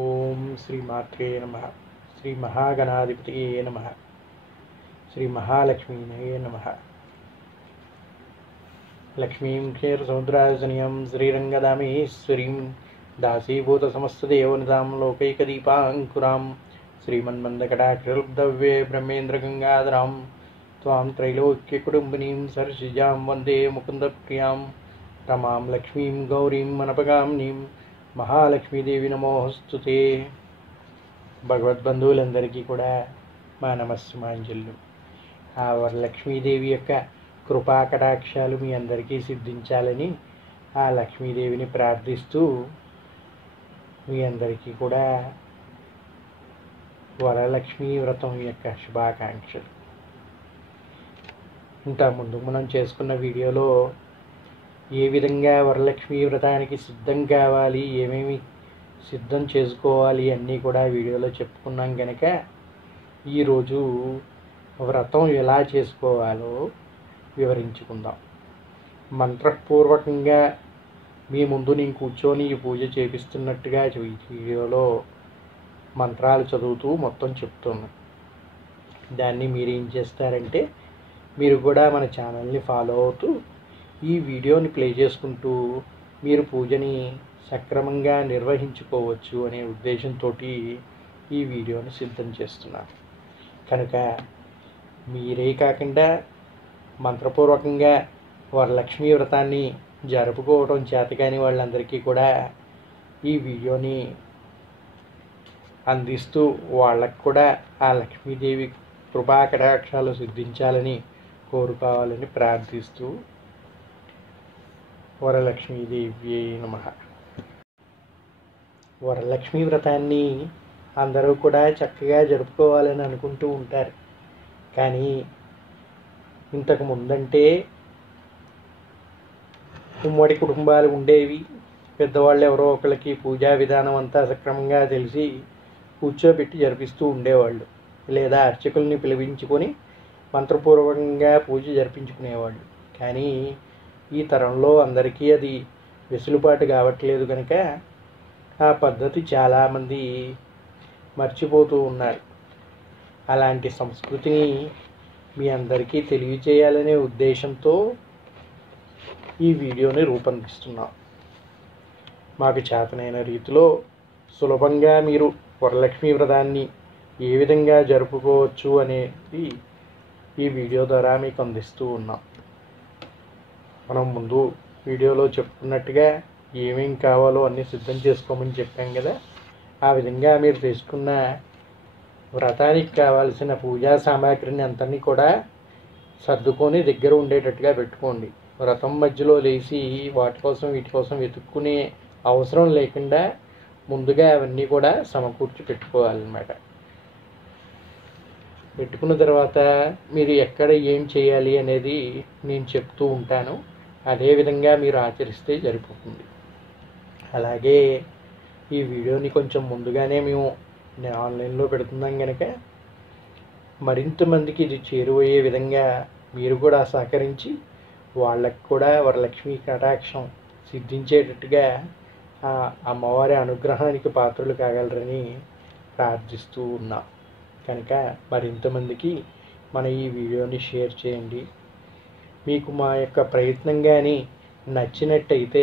ఓం శ్రీ మాత్రే నమ. శ్రీ మహాగణాధిపతియే నమ. శ్రీ మహాలక్ష్మీనే నమ. లక్ష్మీం క్షీరసముద్రాసనియం శ్రీరంగదామేశ్వరీం దాసీభూత సమస్తదేవనితాం లోకైకదీపాంకురాం శ్రీమన్మందకటాక్షరుబ్ధవ్యే బ్రహ్మేంద్రగంగాధరాం త్వాం త్రైలోక్యకుటుంబినీం సరసిజాం వందే ముకుందప్రియాం రమాం లక్ష్మీం గౌరీం మనపగాంనీం మహాలక్ష్మీదేవి నమోస్తుతే. భగవద్బంధువులందరికీ కూడా మా నమస్సుమాంజలు. ఆ వరలక్ష్మీదేవి యొక్క కృపా కటాక్షాలు మీ అందరికీ సిద్ధించాలని ఆ లక్ష్మీదేవిని ప్రార్థిస్తూ మీ అందరికీ కూడా వరలక్ష్మీ వ్రతం యొక్క శుభాకాంక్షలు. ఇంతకుముందు మనం చేసుకున్న వీడియోలో ఏ విధంగా వరలక్ష్మీ వ్రతానికి సిద్ధం కావాలి, ఏమేమి సిద్ధం చేసుకోవాలి అన్నీ కూడా వీడియోలో చెప్పుకున్నాం కనుక ఈరోజు వ్రతం ఎలా చేసుకోవాలో వివరించుకుందాం. మంత్రపూర్వకంగా మీ ముందు నేను కూర్చొని ఈ పూజ చేపిస్తున్నట్టుగా వీడియోలో మంత్రాలు చదువుతూ మొత్తం చెప్తున్నాను. దాన్ని మీరు ఏం చేస్తారంటే మీరు కూడా మన ఛానల్ని ఫాలో అవుతూ ఈ వీడియోని ప్లే చేసుకుంటూ మీరు పూజని సక్రమంగా నిర్వహించుకోవచ్చు అనే ఉద్దేశంతో ఈ వీడియోని సిద్ధం చేస్తున్నాను. కనుక మీరే కాకుండా మంత్రపూర్వకంగా వరలక్ష్మీ వ్రతాన్ని జరుపుకోవడం చేతకాని వాళ్ళందరికీ కూడా ఈ వీడియోని అందిస్తూ వాళ్ళకు కూడా ఆ లక్ష్మీదేవి కృపా కటాక్షాలు సిద్ధించాలని కోరుకోవాలని ప్రార్థిస్తూ వరలక్ష్మీదేవి నమః. వరలక్ష్మీ వ్రతాన్ని అందరూ కూడా చక్కగా జరుపుకోవాలని అనుకుంటూ ఉంటారు. కానీ ఇంతకు ముందంటే ఉమ్మడి కుటుంబాలు ఉండేవి. పెద్దవాళ్ళు ఎవరో ఒకరికి పూజా విధానం అంతా సక్రమంగా తెలిసి కూర్చోబెట్టి జరిపిస్తూ ఉండేవాళ్ళు, లేదా అర్చకుల్ని పిలిపించుకొని మంత్రపూర్వకంగా పూజ జరిపించుకునేవాళ్ళు. కానీ ఈ తరంలో అందరికీ అది వెసులుబాటు కావట్లేదు కనుక ఆ పద్ధతి చాలామంది మర్చిపోతూ ఉన్నారు. అలాంటి సంస్కృతిని మీ అందరికీ తెలియచేయాలనే ఉద్దేశంతో ఈ వీడియోని రూపొందిస్తున్నాం. మాకు చేతనైన రీతిలో సులభంగా మీరు వరలక్ష్మీ వ్రతాన్ని ఏ విధంగా జరుపుకోవచ్చు అనేది ఈ వీడియో ద్వారా మీకు అందిస్తూ ఉన్నాం. మనం ముందు వీడియోలో చెప్పుకున్నట్టుగా ఏమేం కావాలో అన్నీ సిద్ధం చేసుకోమని చెప్పాం కదా. ఆ విధంగా మీరు తీసుకున్న వ్రతానికి కావాల్సిన పూజా సామాగ్రిని అంతని కూడా సర్దుకొని దగ్గర ఉండేటట్టుగా పెట్టుకోండి. వ్రతం మధ్యలో లేచి వాటి కోసం వీటి కోసం వెతుక్కునే అవసరం లేకుండా ముందుగా అవన్నీ కూడా సమకూర్చి పెట్టుకోవాలన్నమాట. పెట్టుకున్న తర్వాత మీరు ఎక్కడ ఏం చేయాలి అనేది నేను చెప్తూ ఉంటాను. అదేవిధంగా మీరు ఆచరిస్తే సరిపోతుంది. అలాగే ఈ వీడియోని కొంచెం ముందుగానే మేము ఆన్లైన్లో పెడుతున్నాం కనుక మరింత మందికి ఇది చేరువయ్యే విధంగా మీరు కూడా సహకరించి వాళ్ళకు కూడా వరలక్ష్మీ కటాక్షం సిద్ధించేటట్టుగా ఆ అమ్మవారి అనుగ్రహానికి పాత్రలు కాగలరని ప్రార్థిస్తూ ఉన్నాం. కనుక మరింతమందికి మన ఈ వీడియోని షేర్ చేయండి. మీకు మా యొక్క ప్రయత్నం కానీ నచ్చినట్టయితే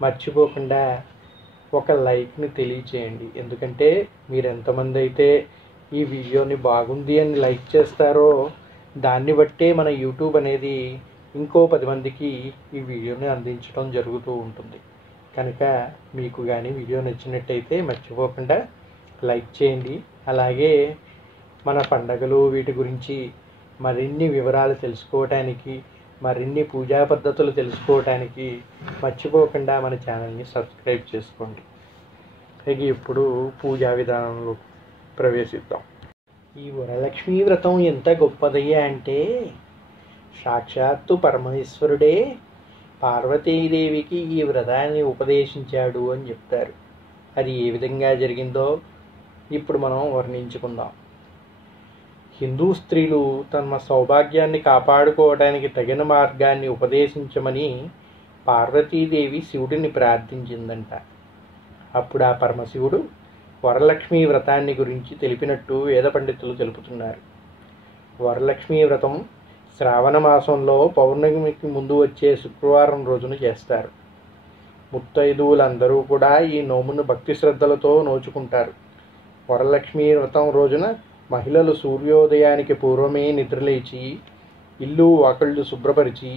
మర్చిపోకుండా ఒక లైక్ని తెలియచేయండి. ఎందుకంటే మీరు ఎంతమంది అయితే ఈ వీడియోని బాగుంది అని లైక్ చేస్తారో దాన్ని బట్టే మన యూట్యూబ్ అనేది ఇంకో 10 మందికి ఈ వీడియోని అందించడం జరుగుతూ ఉంటుంది. కనుక మీకు కానీ వీడియో నచ్చినట్టయితే మర్చిపోకుండా లైక్ చేయండి. అలాగే మన పండగలు వీటి గురించి మరిన్ని వివరాలు తెలుసుకోవటానికి, మరిన్ని పూజా పద్ధతులు తెలుసుకోవటానికి మర్చిపోకుండా మన ఛానల్ని సబ్స్క్రైబ్ చేసుకోండి. ఇక ఇప్పుడు పూజా విధానంలో ప్రవేశిద్దాం. ఈ వరలక్ష్మీ వ్రతం ఎంత గొప్పదయ్యా అంటే సాక్షాత్తు పరమేశ్వరుడే పార్వతీదేవికి ఈ వ్రతాన్ని ఉపదేశించాడు అని చెప్తారు. అది ఏ విధంగా జరిగిందో ఇప్పుడు మనం వర్ణించుకుందాం. హిందూ స్త్రీలు తమ సౌభాగ్యాన్ని కాపాడుకోవడానికి తగిన మార్గాన్ని ఉపదేశించమని పార్వతీదేవి శివుడిని ప్రార్థించిందంట. అప్పుడు ఆ పరమశివుడు వరలక్ష్మీ వ్రతాన్ని గురించి తెలిపినట్టు వేద పండితులు తెలుపుతున్నారు. వరలక్ష్మీ వ్రతం శ్రావణ మాసంలో పౌర్ణమికి ముందు వచ్చే శుక్రవారం రోజున చేస్తారు. ముత్తైదువులందరూ కూడా ఈ నోమును భక్తి శ్రద్ధలతో నోచుకుంటారు. వరలక్ష్మీ వ్రతం రోజున మహిళలు సూర్యోదయానికి పూర్వమే నిద్రలేచి ఇల్లు వాకిళ్ళు శుభ్రపరిచి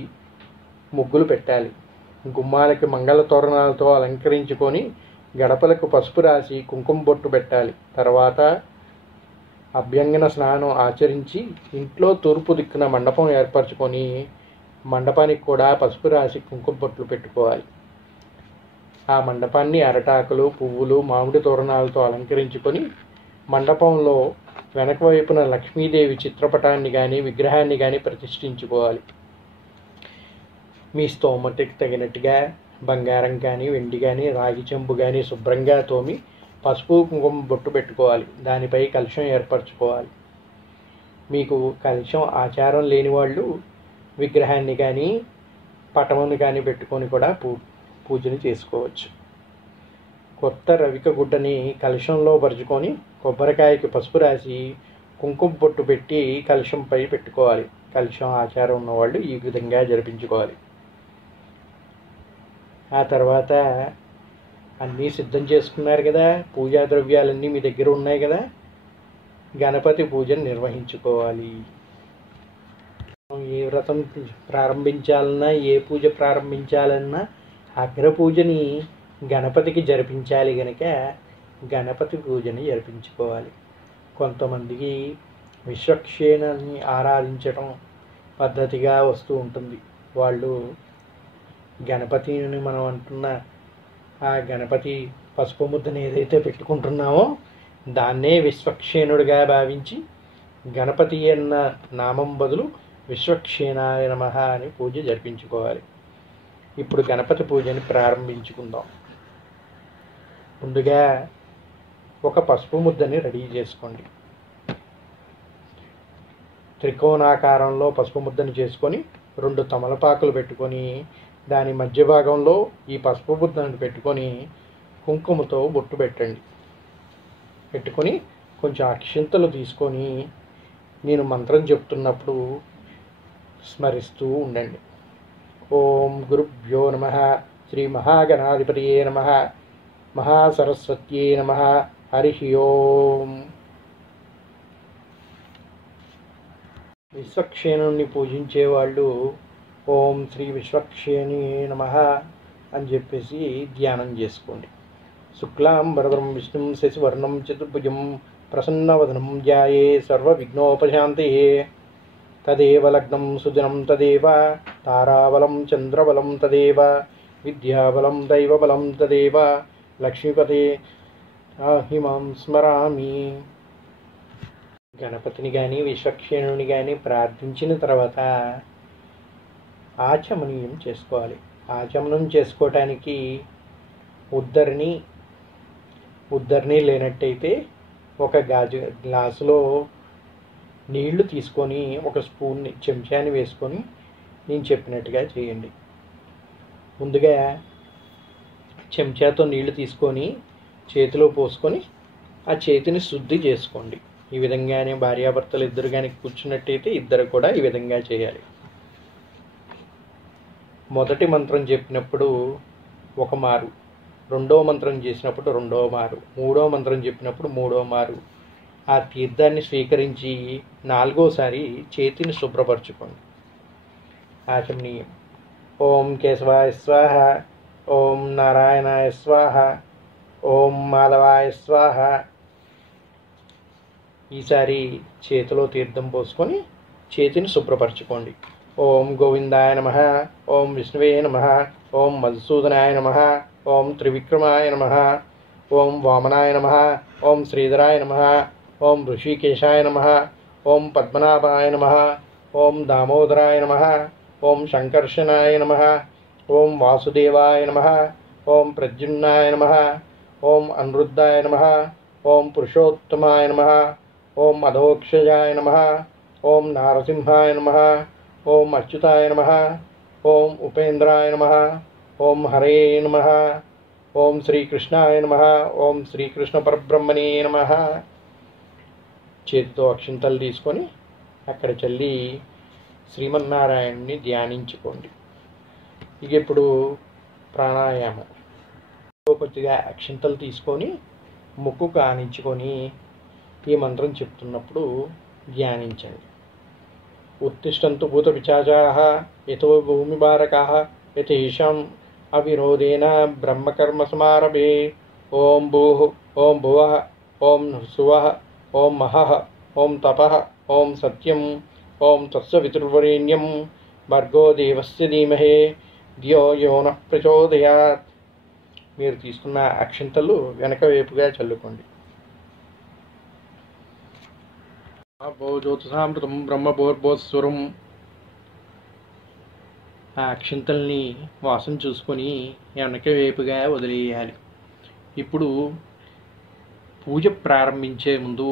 ముగ్గులు పెట్టాలి. గుమ్మాలకి మంగళ తోరణాలతో అలంకరించుకొని గడపలకు పసుపు రాసి కుంకుమ బొట్టు పెట్టాలి. తర్వాత అభ్యంగన స్నానం ఆచరించి ఇంట్లో తూర్పు దిక్కున మండపం ఏర్పరచుకొని మండపానికి కూడా పసుపు రాసి కుంకుమ బొట్లు పెట్టుకోవాలి. ఆ మండపాన్ని అరటాకులు, పువ్వులు, మామిడి తోరణాలతో అలంకరించుకొని మండపంలో వెనక వైపున లక్ష్మీదేవి చిత్రపటాన్ని కానీ విగ్రహాన్ని కానీ ప్రతిష్ఠించుకోవాలి. మీ స్తోమతకి తగినట్టుగా బంగారం కానీ వెండి కానీ రాగి చెంబు కానీ శుభ్రంగా తోమి పసుపు కుంకుమ బొట్టు పెట్టుకోవాలి. దానిపై కలశం ఏర్పరచుకోవాలి. మీకు కలశం ఆచారం లేని వాళ్ళు విగ్రహాన్ని కానీ పటమును కానీ పెట్టుకొని కూడా పూజను చేసుకోవచ్చు. కొత్త రవిక గుడ్డని కలశంలో పరుచుకొని కొబ్బరికాయకి పసుపు రాసి కుంకుమ బొట్టు పెట్టి కలశంపై పెట్టుకోవాలి. కలశం ఆచారం ఉన్నవాళ్ళు ఈ విధంగా జరిపించుకోవాలి. ఆ తర్వాత అన్నీ సిద్ధం చేసుకున్నారు కదా, పూజా ద్రవ్యాలన్నీ మీ దగ్గర ఉన్నాయి కదా, గణపతి పూజను నిర్వహించుకోవాలి. ఏ వ్రతం ప్రారంభించాలన్నా ఏ పూజ ప్రారంభించాలన్నా అగ్రపూజని గణపతికి జరిపించాలి కనుక గణపతి పూజని జరిపించుకోవాలి. కొంతమందికి విశ్వక్షేణాన్ని ఆరాధించడం పద్ధతిగా వస్తూ ఉంటుంది. వాళ్ళు గణపతిని మనం అంటున్న ఆ గణపతి పసుపు ముద్దను ఏదైతే పెట్టుకుంటున్నామో దాన్నే విశ్వక్షేణుడిగా భావించి గణపతి అన్న నామం బదులు విశ్వక్షేణాయ నమః అని పూజ జరిపించుకోవాలి. ఇప్పుడు గణపతి పూజని ప్రారంభించుకుందాం. ముందుగా ఒక పసుపు ముద్దని రెడీ చేసుకోండి. త్రికోణాకారంలో పసుపు ముద్దని చేసుకొని 2 తమలపాకులు పెట్టుకొని దాని మధ్య భాగంలో ఈ పసుపు ముద్దను పెట్టుకొని కుంకుమతో బొట్టు పెట్టండి. పెట్టుకొని కొంచెం అక్షింతలు తీసుకొని నేను మంత్రం చెప్తున్నప్పుడు స్మరిస్తూ ఉండండి. ఓం గురుభ్యో నమః, శ్రీ మహాగణాధిపతయే నమః, మహాసరస్వత్యే నమః, హరి ఓం. విశ్వక్షేణుణ్ణి పూజించేవాళ్ళు ఓం శ్రీ విశ్వక్షేణే నమః అని చెప్పేసి ధ్యానం చేసుకోండి. శుక్లాంబరధరం విష్ణుం శశివర్ణం చతుర్భుజం ప్రసన్నవదనం ధ్యాయే సర్వవిఘ్నోపశాంతయే. తదేవ లగ్నం సుదినం తదేవ తారాబలం చంద్రబలం తదేవ విద్యాబలం దైవబలం తదేవ లక్ష్మీపతే హిమాం స్మరామి. గణపతిని కానీ విశ్వక్షేణుని కానీ ప్రార్థించిన తర్వాత ఆచమనీయం చేసుకోవాలి. ఆచమనం చేసుకోవటానికి ఉద్దరిని లేనట్టయితే ఒక గ్లాసులో నీళ్లు తీసుకొని ఒక స్పూన్ని చెంచాని వేసుకొని నేను చెప్పినట్టుగా చేయండి. ముందుగా చెంచాతో నీళ్లు తీసుకొని చేతిలో పోసుకొని ఆ చేతిని శుద్ధి చేసుకోండి. ఈ విధంగానే భార్యాభర్తలు ఇద్దరు కానీ కూర్చున్నట్టయితే ఇద్దరు కూడా ఈ విధంగా చేయాలి. మొదటి మంత్రం చెప్పినప్పుడు ఒక మారు, రెండవ మంత్రం చేసినప్పుడు రెండవ మారు, మూడవ మంత్రం చెప్పినప్పుడు మూడవ మారు ఆ తీర్థాన్ని స్వీకరించి 4వసారి చేతిని శుభ్రపరచుకోండి. ఆచమనీయం. ఓం కేశవాయ స్వాహ, ఓం నారాయణాయ స్వాహ, ఓం మాధవాయ స్వాహ. ఈసారి చేతిలో తీర్థం పోసుకొని చేతిని శుభ్రపరచుకోండి. ఓం గోవిందాయ నమః, ఓం విష్ణువే నమః, ఓం మధుసూదనాయ నమః, ఓం త్రివిక్రమాయ నమః, ఓం వామనాయ నమః, ఓం శ్రీధరాయ నమః, ఓం ఋషికేశాయ నమః, ఓం పద్మనాభాయ నమః, ఓం దామోదరాయ నమః, ఓం సంకర్షణాయ నమః, ఓం వాసుదేవాయ నమః, ఓం ప్రద్యుమ్నాయ నమః, ఓం అనిరుద్ధాయ నమః, ఓం పురుషోత్తమాయ నమః, ఓం అధోక్షజాయ నమః, ఓం నారసింహాయ నమః, ఓం అచ్యుతాయ నమః, ఓం ఉపేంద్రాయ నమః, ఓం హరే నమః, ఓం శ్రీకృష్ణాయ నమః, ఓం శ్రీకృష్ణ పరబ్రహ్మణే నమః. చేతితో అక్షింతలు తీసుకొని అక్కడ చల్లి శ్రీమన్నారాయణుని ధ్యానించుకోండి. ఇక ఇప్పుడు ప్రాణాయామం. కొద్దిగా అక్షింతలు తీసుకొని ముక్కు కానించుకొని ఈ మంత్రం చెప్తున్నప్పుడు ధ్యానించండి. ఉత్తిష్టంతు భూత పిశాచాః యతో భూమిభారకాః యతేషాం అవిరోధేన బ్రహ్మకర్మ సమారభే. ఓం భూః, ఓం భువః, ఓం సువః, ఓం మహః, ఓం తపః, ఓం సత్యం, ఓం తత్సవితుర్వరేణ్యం భర్గో దేవస్య ధీమహి ధియో యో నః ప్రచోదయాత్. మీరు తీసుకున్న అక్షింతలు వెనక వైపుగా చల్లుకోండి. జ్యోతిషామృతం బ్రహ్మభోర్భోస్వరం. ఆ అక్షింతల్ని వాసన చూసుకొని వెనక వైపుగా వదిలేయాలి. ఇప్పుడు పూజ ప్రారంభించే ముందు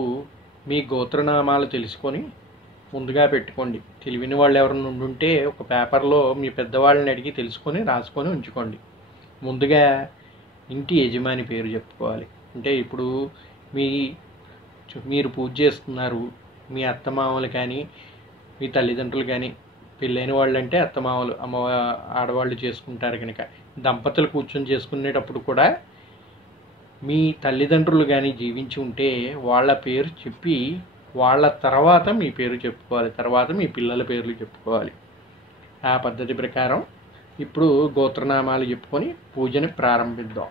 మీ గోత్రనామాలు తెలుసుకొని ముందుగా పెట్టుకోండి. తెలివిని వాళ్ళు ఎవరైనా ఉంటే ఒక పేపర్లో మీ పెద్దవాళ్ళని అడిగి తెలుసుకొని రాసుకొని ఉంచుకోండి. ముందుగా ఇంటి యజమాని పేరు చెప్పుకోవాలి. అంటే ఇప్పుడు మీరు పూజ చేస్తున్నారు, మీ అత్తమామలు కానీ మీ తల్లిదండ్రులు కానీ, పెళ్ళైన వాళ్ళు అంటే అత్తమామలు ఆడవాళ్ళు చేసుకుంటారు కనుక, దంపతులు కూర్చొని చేసుకునేటప్పుడు కూడా మీ తల్లిదండ్రులు కానీ జీవించి ఉంటే వాళ్ళ పేరు చెప్పి వాళ్ళ తర్వాత మీ పేరు చెప్పుకోవాలి, తర్వాత మీ పిల్లల పేర్లు చెప్పుకోవాలి. ఆ పద్ధతి ప్రకారం ఇప్పుడు గోత్రనామాలు చెప్పుకొని పూజని ప్రారంభిద్దాం.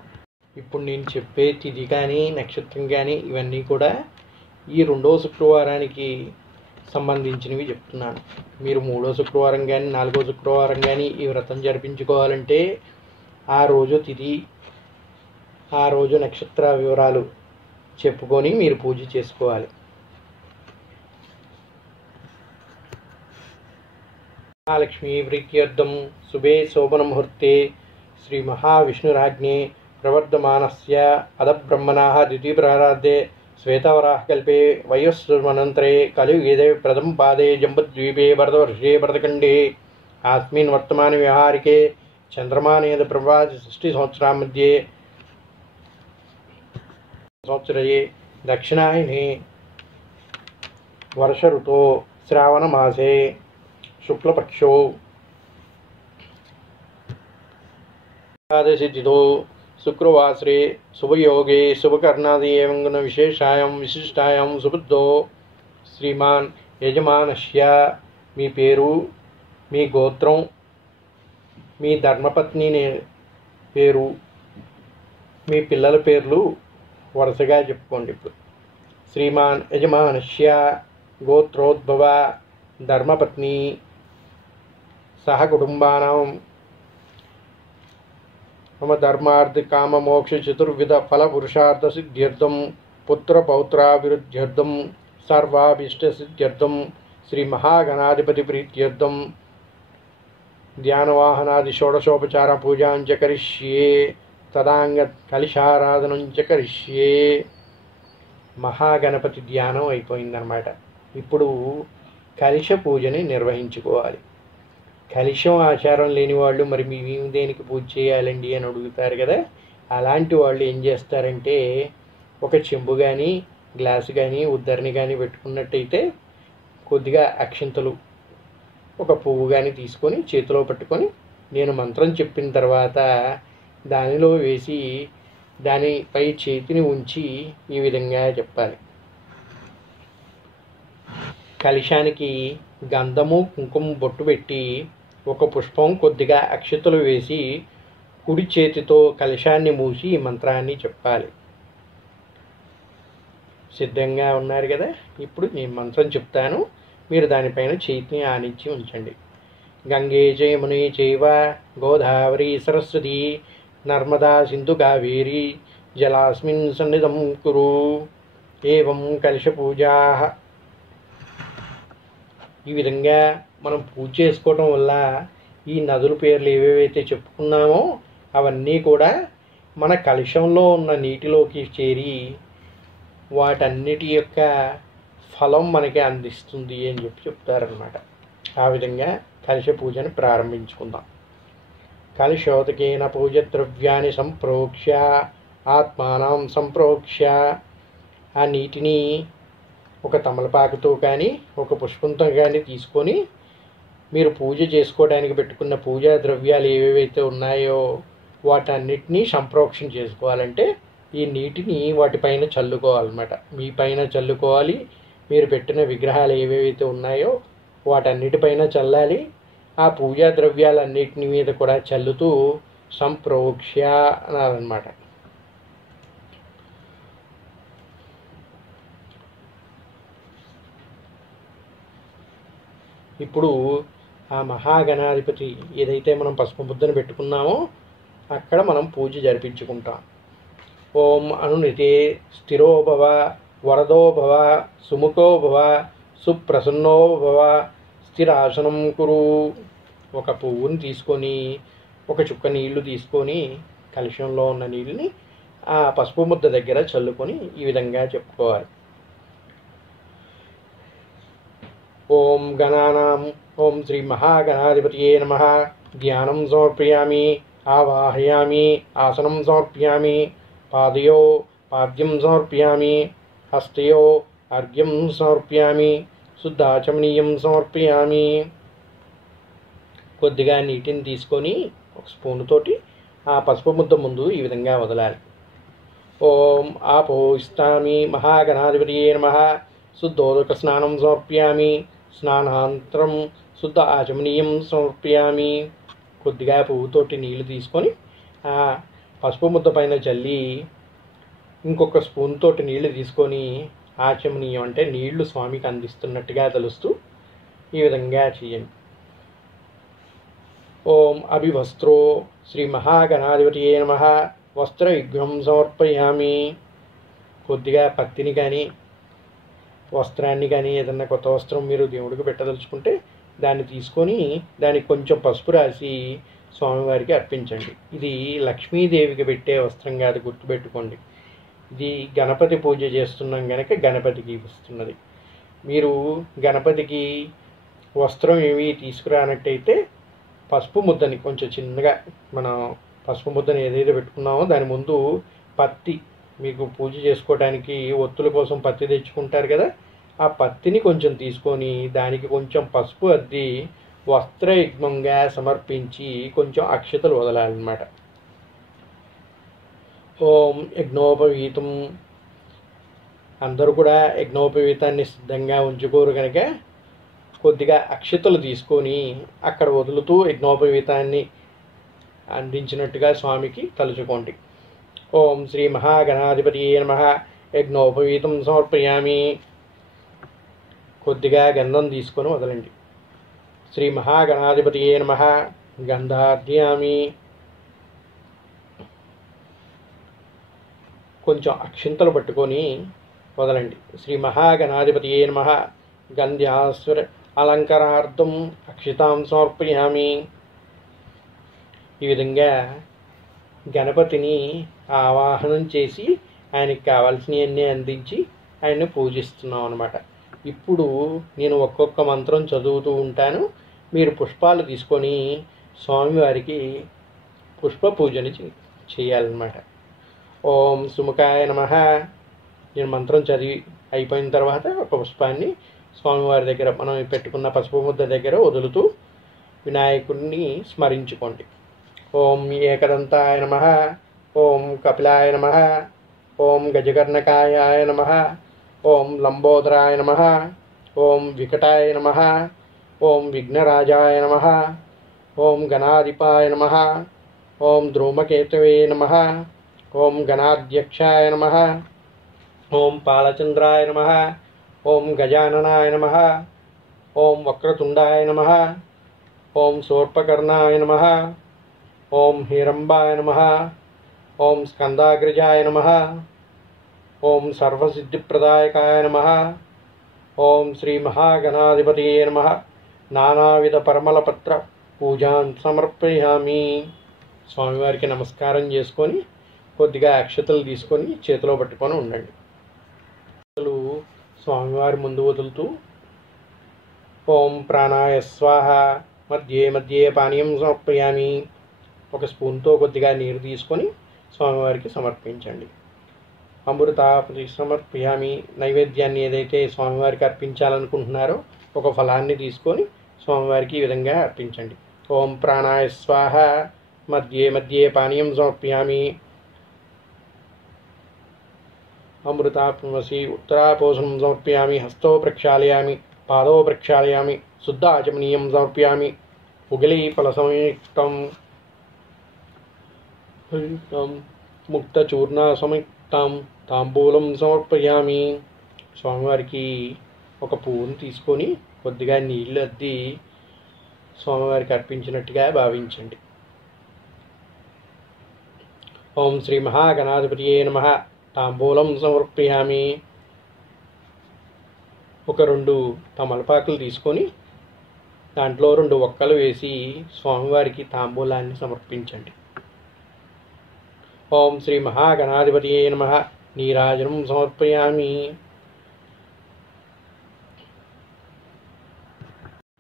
ఇప్పుడు నేను చెప్పే తిథి కానీ నక్షత్రం కానీ ఇవన్నీ కూడా ఈ 2వ శుక్రవారానికి సంబంధించినవి చెప్తున్నాను. మీరు 3వ శుక్రవారం కానీ 4వ శుక్రవారం కానీ ఈ వ్రతం జరిపించుకోవాలంటే ఆ రోజు తిథి, ఆ రోజు నక్షత్ర వివరాలు చెప్పుకొని మీరు పూజ చేసుకోవాలి. మహాలక్ష్మీ ప్రీత్యర్థం శుభే శోభన ముహూర్తే శ్రీ మహావిష్ణురాజ్ఞే ప్రవర్ధమానస్య అదబ్రహ్మణాః ద్వితీయప్రారాధే శ్వేతవరాహకల్పే వయోస్సుమనంతరే కలియుగే ప్రథమ పాదే జంబద్వీపే భరతవర్షే భరతఖండే ఆస్మిన్ వర్తమాన వ్యవహారికే చంద్రమానేద ప్రభాతి 60 సంవత్సరాల మధ్యే సంవత్సరయే దక్షిణాయనే వర్ష ఋతో శ్రావణ మాసే శుక్లపక్షో ఏకాదశి తిథో శుక్రవాసరే శుభయోగే శుభకర్ణాది ఏవం గుణ విశేషాయాం విశిష్టాయాం సుబుద్ధో శ్రీమాన్ యజమానస్య. మీ పేరు, మీ గోత్రం, మీ ధర్మపత్ని పేరు, మీ పిల్లల పేర్లు వరుసగా చెప్పుకోండి. ఇప్పుడు శ్రీమాన్ యజమానస్య గోత్రోద్భవ ధర్మపత్ని సహ కుటుంబానాం మమ ధర్మార్థ కామ మోక్ష చతుర్విధ ఫల పురుషార్థ సిద్ధ్యర్థం పుత్ర పౌత్రాభివృద్ధ్యర్థం సర్వాభీష్ట సిద్ధ్యర్థం శ్రీ మహాగణాధిపతి ప్రీత్యర్థం ధ్యానవాహనాది షోడశోపచార పూజాంచ కరిష్యే తదాంగ కలిశారాధనంచ కరిష్యే. మహాగణపతి ధ్యానం అయిపోయిందనమాట. ఇప్పుడు కలిశ పూజని నిర్వహించుకోవాలి. కలిశం ఆచారం లేని వాళ్ళు మరి మేము దేనికి పూజ చేయాలండి అని అడుగుతారు కదా. అలాంటి వాళ్ళు ఏం చేస్తారంటే ఒక చెంబు కానీ గ్లాసు కానీ ఉద్దరిని కానీ పెట్టుకున్నట్టయితే కొద్దిగా అక్షింతలు ఒక పువ్వు కానీ తీసుకొని చేతిలో పట్టుకొని నేను మంత్రం చెప్పిన తర్వాత దానిలో వేసి దానిపై చేతిని ఉంచి ఈ విధంగా చెప్పాలి. కలశానికి గంధము కుంకుమ బొట్టు పెట్టి ఒక పుష్పం కొద్దిగా అక్షతలు వేసి కుడి చేతితో కలశాన్ని మూసి ఈ మంత్రాన్ని చెప్పాలి. సిద్ధంగా ఉన్నారు కదా. ఇప్పుడు నేను మంత్రం చెప్తాను, మీరు దానిపైన చేతిని ఆనించి ఉంచండి. గంగే జయమునే చైవ గోదావరి సరస్వతి నర్మదా సింధు కావేరి జలాస్మిన్ సన్నిధం కురు. ఏవం కలశ పూజా. ఈ విధంగా మనం పూజ చేసుకోవటం వల్ల ఈ నదుల పేర్లు ఏవేవైతే చెప్పుకున్నామో అవన్నీ కూడా మన కలశంలో ఉన్న నీటిలోకి చేరి వాటన్నిటి యొక్క ఫలం మనకి అందిస్తుంది అని చెప్తారనమాట. ఆ విధంగా కలశ పూజను ప్రారంభించుకుందాం. కలశోదకేన పూజద్రవ్యాన్ని సంప్రోక్ష్య ఆత్మానం సంప్రోక్ష్య ఆ నీటిని ఒక తమలపాకుతో కానీ ఒక పుష్పంతో కానీ తీసుకొని మీరు పూజ చేసుకోవడానికి పెట్టుకున్న పూజా ద్రవ్యాలు ఏవేవైతే ఉన్నాయో వాటన్నిటినీ సంప్రోక్షణ చేసుకోవాలంటే ఈ నీటిని వాటిపైన చల్లుకోవాలన్నమాట. మీ పైన చల్లుకోవాలి, మీరు పెట్టిన విగ్రహాలు ఏవేవైతే ఉన్నాయో వాటన్నిటిపైన చల్లాలి. ఆ పూజా ద్రవ్యాలన్నిటిని మీద కూడా చల్లుతూ సంప్రోక్ష్య అనాలన్నమాట. ఇప్పుడు ఆ మహాగణాధిపతి ఏదైతే మనం పసుపు ముద్దను పెట్టుకున్నామో అక్కడ మనం పూజ జరిపించుకుంటాం. ఓం అనునితే స్థిరో భవ వరదో భవ సుముఖో భవ సుప్రసన్నో భవ స్థిరాసనం కురు. ఒక పువ్వుని తీసుకొని ఒక చుక్క నీళ్లు తీసుకొని కలశంలో ఉన్న నీళ్ళని ఆ పసుపు ముద్ద దగ్గర చల్లుకొని ఈ విధంగా చెప్పుకోవాలి. ఓం గణానాం ఓం శ్రీ మహాగణాధిపతియే నమః. ధ్యానం సమర్పయామి, ఆవాహయామి, ఆసనం సమర్పయామి, పాదయో పాద్యం సమర్పయామి, హస్తయో అర్ఘ్యం సమర్పయామి, శుద్ధాచమనీయం సమర్పయామి. కొద్దిగా నీటిని తీసుకొని ఒక స్పూన్ తోటి ఆ పసుపు ముద్ద ముందు ఈ విధంగా వదలాలి. ఓం ఆపోయిస్తామి మహాగణాధిపతియే నమః. శుద్ధోదక స్నానం సమర్పయామి, స్నానాంతరం శుద్ధ ఆచమనీయం సమర్పయామి. కొద్దిగా పువ్వుతోటి నీళ్లు తీసుకొని ఆ పసుపు ముద్ద పైన చల్లి ఇంకొక స్పూన్ తోటి నీళ్లు తీసుకొని ఆచమనీయం అంటే నీళ్లు స్వామికి అందిస్తున్నట్టుగా తెలుస్తూ ఈ విధంగా చేయండి. ఓం అభివస్త్రో శ్రీ మహాగణాధిపతియే నమః. వస్త్రయుగ్మం సమర్పయామి. కొద్దిగా పత్తిని కానీ వస్త్రాన్ని కానీ ఏదన్నా కొత్త వస్త్రం మీరు దేవుడికి పెట్టదలుచుకుంటే దాన్ని తీసుకొని దానికి కొంచెం పసుపు రాసి స్వామివారికి అర్పించండి. ఇది లక్ష్మీదేవికి పెట్టే వస్త్రం కాదు, గుర్తుపెట్టుకోండి. ఇది గణపతి పూజ చేస్తున్నాం కనుక గణపతికి ఇస్తున్నది. మీరు గణపతికి వస్త్రం ఏమి తీసుకురానట్టయితే పసుపు ముద్దని కొంచెం చిన్నగా మనం పసుపు ముద్దని ఏదైతే పెట్టుకున్నామో దాని ముందు పత్తి, మీకు పూజ చేసుకోవడానికి ఒత్తుల కోసం పత్తి తెచ్చుకుంటారు కదా, ఆ పత్తిని కొంచెం తీసుకొని దానికి కొంచెం పసుపు అద్ది వస్త్రయుగ్మంగా సమర్పించి కొంచెం అక్షతలు వదలాలన్నమాట. ఓం యజ్ఞోపవీతం. అందరూ కూడా యజ్ఞోపవీతాన్ని సిద్ధంగా ఉంచుకోరు కనుక కొద్దిగా అక్షతలు తీసుకొని అక్కడ వదులుతూ యజ్ఞోపవీతాన్ని అందించినట్టుగా స్వామికి తలుచుకోండి. ఓం శ్రీ మహాగణాధిపతియే నమః. యజ్ఞోపవీతం సమర్పయామి. కొద్దిగా గంధం తీసుకొని వదలండి. శ్రీ మహాగణాధిపతియే నమః. గంధార్ధ్యామి. కొంచెం అక్షింతలు పట్టుకొని వదలండి. శ్రీ మహాగణాధిపతియే నమః. గంధ్యాస్వర అలంకారార్థం అక్షితాం సమర్పయామి. ఈ విధంగా గణపతిని ఆవాహనం చేసి ఆయనకి కావాల్సినవన్నీ అందించి ఆయన్ని పూజిస్తున్నాం అన్నమాట. ఇప్పుడు నేను ఒక్కొక్క మంత్రం చదువుతూ ఉంటాను, మీరు పుష్పాలు తీసుకొని స్వామివారికి పుష్ప పూజని చేయాలన్నమాట. ఓం సుముఖాయ నమః. నేను మంత్రం చదివి అయిపోయిన తర్వాత ఒక పుష్పాన్ని స్వామివారి దగ్గర మనం పెట్టుకున్న పసుపు ముద్ద దగ్గర వదులుతూ వినాయకుడిని స్మరించుకోండి. ఓం ఏకదంతాయ నమః. ఓం కపిలాయ నమః. ఓం గజకర్ణకాయాయ నమః. ఓం లంబోదరాయ నమః. ఓం వికటాయ నమః. ఓం విఘ్నరాజాయ నమః. ఓం గణాధిపాయ నమః. ఓం ధ్రుమకేతవే నమః. ఓం గణాధ్యక్షాయ నమః. ఓం పాలచంద్రాయ నమః. ఓం గజాననాయ నమః. ఓం వక్రతుండాయ నమః. ఓం శూర్పకర్ణాయ నమః. ఓం హిరంబాయ నమః. ఓం స్కందాగ్రజాయ నమః. ఓం సర్వసిద్ధిప్రదాయకాయ నమః. ఓం శ్రీ మహాగణాధిపతియే నమః. నానావిధ పరిమళపత్ర పూజాన్ సమర్పయామి. స్వామివారికి నమస్కారం చేసుకొని కొద్దిగా అక్షతలు తీసుకొని చేతిలో పట్టుకొని ఉండండి. స్వామివారి ముందు వదులుతూ ఓం ప్రాణాయ స్వాహ. మధ్యే మధ్యే పానీయం సమర్పయామి. ఒక స్పూన్తో కొద్దిగా నీరు తీసుకొని స్వామివారికి సమర్పించండి. అమృతాపతి సమర్పయామి. నైవేద్యాన్ని ఏదైతే స్వామివారికి అర్పించాలనుకుంటున్నారో ఒక ఫలాన్ని తీసుకొని స్వామివారికి ఈ విధంగా అర్పించండి. ఓం ప్రాణాయ స్వాహ. మధ్యే మధ్యే పానీయం సమర్పయామి. అమృతాపమసి ఉత్తరాపోషణం సమర్పయామి. హస్తో ప్రక్షాళయామి. పాదో ప్రక్షాళయామి. శుద్ధ ఆచమనీయం సమర్పయామి. ఉగలి ఫలసంయుక్తం ముక్తచూర్ణ సంయుక్తం తాంబూలం సమర్పయామి. స్వామివారికి ఒక పువ్వును తీసుకొని కొద్దిగా నీళ్ళు అద్ది స్వామివారికి అర్పించినట్టుగా భావించండి. ఓం శ్రీ మహాగణాధిపతియే నమః. తాంబూలం సమర్పయామి. ఒక 2 తమలపాకులు తీసుకొని దాంట్లో 2 ఒక్కలు వేసి స్వామివారికి తాంబూలాన్ని సమర్పించండి. ఓం శ్రీ మహాగణాధిపతియే నమః. నీరాజనం సమర్పయామి.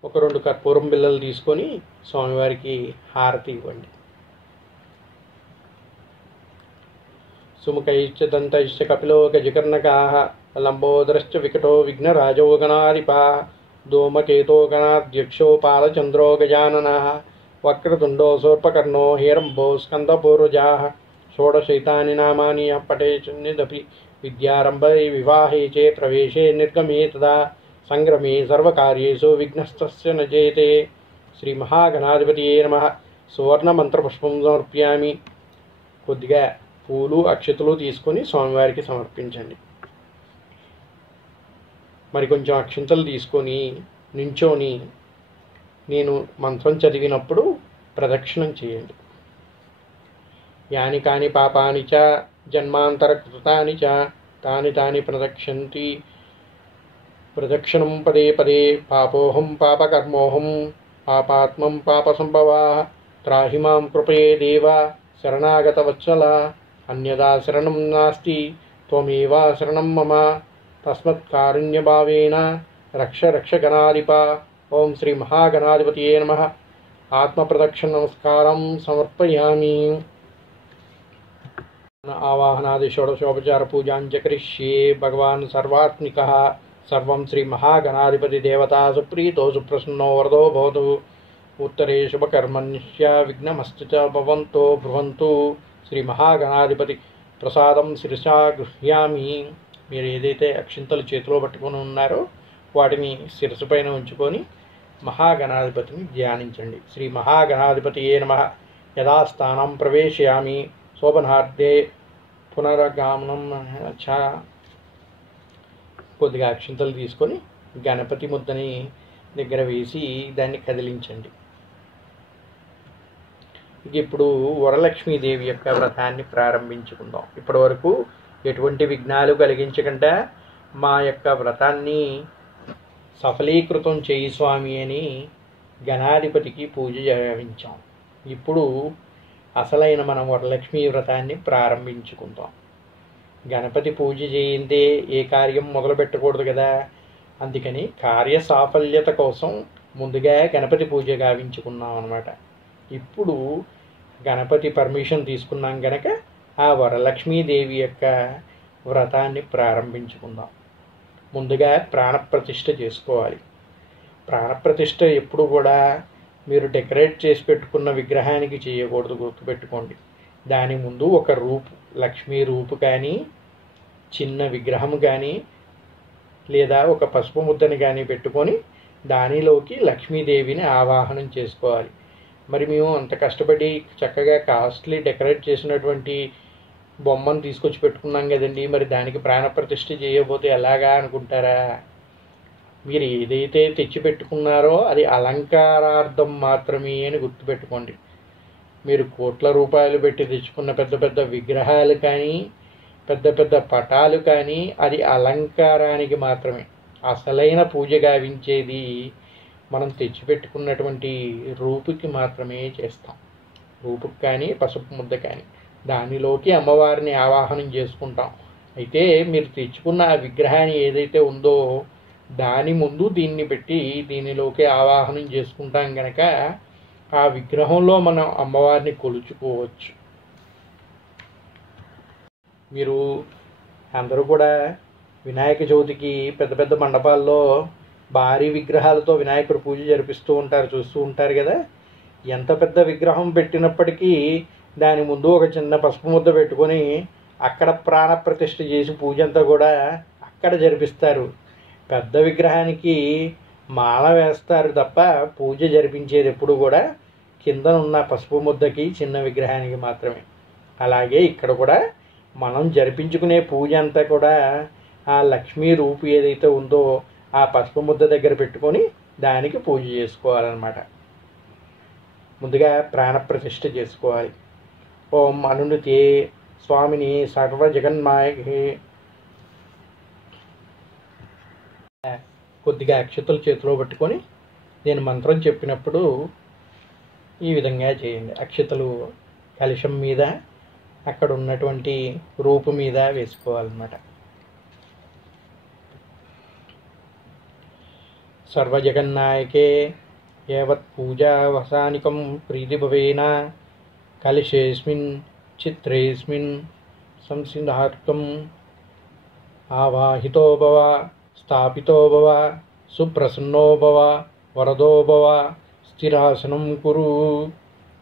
ఒక 2 కర్పూరం బిళ్ళలు తీసుకొని స్వామివారికి హారతి ఇవ్వండి. సుముఖైశ్చ దంతైశ్చ కపిలో గజకర్ణకాః లంబోదరశ్చ వికటో విఘ్నరాజో గణాధిపः ధూమకేతో గణాధ్యక్షో పాలచంద్రో గజాననः వక్రతుండో శూర్పకర్ణో హేరంబో స్కందపూర్వజాः షోడశైతాని నామాని పఠేన్నిదపి విద్యారంభే వివాహే చే ప్రవేశే నిర్గమే తదా సంగ్రమే సర్వకార్యేషు విఘ్నస్తస్య న జయతే. శ్రీ మహాగణాధిపతియే నమః. సువర్ణ మంత్రపుష్పం సమర్పయామి. కొద్దిగా పూలు అక్షతలు తీసుకొని స్వామివారికి సమర్పించండి. మరి కొంచెం అక్షింతలు తీసుకొని నించోని నేను మంత్రం చదివినప్పుడు ప్రదక్షిణం చేయండి. యాని కాని పాపాని చ జన్మాంతర కృతాని చ తాని తాని ప్రదక్షంతి ప్రదక్షిణం పదే పదే. పాపోహం పాపకర్మోహం పాపాత్మం పాపసంభవా త్రాహి మాం కృపయే దేవ శరణాగత వత్సల. అన్యదా శరణం నాస్తి త్వమేవా శరణం మమ. తస్మత్కారుణ్యభావేన రక్ష రక్ష గణాధిప. ఓం శ్రీ మహాగణాధిపతియే నమః. ఆత్మప్రదక్షిణ నమస్కారం సమర్పయామి. ఆవాహనాది షోడశోపచార పూజాంచ కరిష్యే. భగవాన్ సర్వాత్మికః. సర్వం శ్రీ మహాగణాధిపతి దేవతా సుప్రీతో సుప్రసన్నో వరదో భవతు. ఉత్తరే శుభకర్మణ్య విఘ్నమస్తు చ భవంతో భ్రువంతు. శ్రీ మహాగణాధిపతి ప్రసాదం శిరసా గృహ్యామి. మీరు ఏదైతే అక్షింతలు చేతిలో పట్టుకొని ఉన్నారో వాటిని శిరసు పైన ఉంచుకొని మహాగణాధిపతిని ధ్యానించండి. శ్రీ మహాగణాధిపతియే నమః. యథాస్థానం ప్రవేశయామి. శోభనార్థే పునరగమనం చ. కొద్దిగా అక్షింతలు తీసుకొని గణపతి ముద్దని దగ్గర వేసి దాన్ని కదిలించండి. ఇప్పుడు వరలక్ష్మీదేవి యొక్క వ్రతాన్ని ప్రారంభించుకుందాం. ఇప్పటి వరకు ఎటువంటి విఘ్నాలు కలిగించకుండా మా యొక్క వ్రతాన్ని సఫలీకృతం చేయి స్వామి అని గణాధిపతికి పూజ చేయించాం. ఇప్పుడు అసలైన మనం వరలక్ష్మీ వ్రతాన్ని ప్రారంభించుకుందాం. గణపతి పూజ చేయిందే ఏ కార్యం మొదలు పెట్టకూడదు కదా. అందుకని కార్య సాఫల్యత కోసం ముందుగా గణపతి పూజ గావించుకున్నాం అన్నమాట. ఇప్పుడు గణపతి పర్మిషన్ తీసుకున్నాం గనక ఆ వరలక్ష్మీదేవి యొక్క వ్రతాన్ని ప్రారంభించుకుందాం. ముందుగా ప్రాణప్రతిష్ఠ చేసుకోవాలి. ప్రాణప్రతిష్ఠ ఎప్పుడు కూడా మీరు డెకరేట్ చేసి పెట్టుకున్న విగ్రహానికి చేయకూడదు, గుర్తుపెట్టుకోండి. దాని ముందు ఒక రూపు, లక్ష్మీ రూపు కానీ చిన్న విగ్రహం కానీ లేదా ఒక పసుపు ముద్దని కానీ పెట్టుకొని దానిలోకి లక్ష్మీదేవిని ఆవాహనం చేసుకోవాలి. మరి మేము అంత కష్టపడి చక్కగా కాస్ట్లీ డెకరేట్ చేసినటువంటి బొమ్మను తీసుకొచ్చి పెట్టుకున్నాం కదండి, మరి దానికి ప్రాణప్రతిష్ఠ చేయబోతే ఎలాగా అనుకుంటారా? మీరు ఏదైతే తెచ్చిపెట్టుకున్నారో అది అలంకారార్థం మాత్రమే అని గుర్తుపెట్టుకోండి. మీరు కోట్ల రూపాయలు పెట్టి తెచ్చుకున్న పెద్ద పెద్ద విగ్రహాలు కానీ పెద్ద పెద్ద పటాలు కానీ అది అలంకారానికి మాత్రమే. అసలైన పూజ గావించేది మనం తెచ్చిపెట్టుకున్నటువంటి రూపుకి మాత్రమే చేస్తాం. రూపుకి కానీ పసుపు ముద్ద కానీ దానిలోకి అమ్మవారిని ఆవాహనం చేసుకుంటాం. అయితే మీరు తెచ్చుకున్న ఆ విగ్రహాన్ని ఏదైతే ఉందో దాని ముందు దీన్ని పెట్టి దీనిలోకి ఆవాహనం చేసుకుంటాం కనుక ఆ విగ్రహంలో మనం అమ్మవారిని కొలుచుకోవచ్చు. మీరు అందరూ కూడా వినాయక చవితికి పెద్ద పెద్ద మండపాల్లో భారీ విగ్రహాలతో వినాయకుడి పూజ జరిపిస్తూ ఉంటారు, చూస్తూ ఉంటారు కదా. ఎంత పెద్ద విగ్రహం పెట్టినప్పటికీ దాని ముందు ఒక చిన్న పసుపు ముద్ద పెట్టుకొని అక్కడ ప్రాణ ప్రతిష్ఠ చేసి పూజ అంతా కూడా అక్కడ జరిపిస్తారు. పెద్ద విగ్రహానికి మాల వేస్తారు తప్ప పూజ జరిపించేది ఎప్పుడు కూడా కింద ఉన్న పసుపు ముద్దకి, చిన్న విగ్రహానికి మాత్రమే. అలాగే ఇక్కడ కూడా మనం జరిపించుకునే పూజ అంతా కూడా ఆ లక్ష్మీ రూపు ఏదైతే ఉందో ఆ పసుపు ముద్ద దగ్గర పెట్టుకొని దానికి పూజ చేసుకోవాలన్నమాట. ముందుగా ప్రాణప్రతిష్ఠ చేసుకోవాలి. ఓం అనునుతే స్వామిని సర్వ జగన్మాయకి. కొద్దిగా అక్షతలు చేతిలో పట్టుకొని నేను మంత్రం చెప్పినప్పుడు ఈ విధంగా చేయండి. అక్షతలు కలశం మీద, అక్కడ ఉన్నటువంటి రూపు మీద వేసుకోవాలన్నమాట. సర్వజగన్నాయకే యావత్ పూజా వసానికం ప్రీతిభవేన కలశేస్మిన్ చిత్రేస్మిన్ సంసిద్ధార్థం ఆవాహితో భవ, స్థాపితో భవ, సుప్రసన్నో భవ, వరదో భవ, స్థిరాసనం కురు.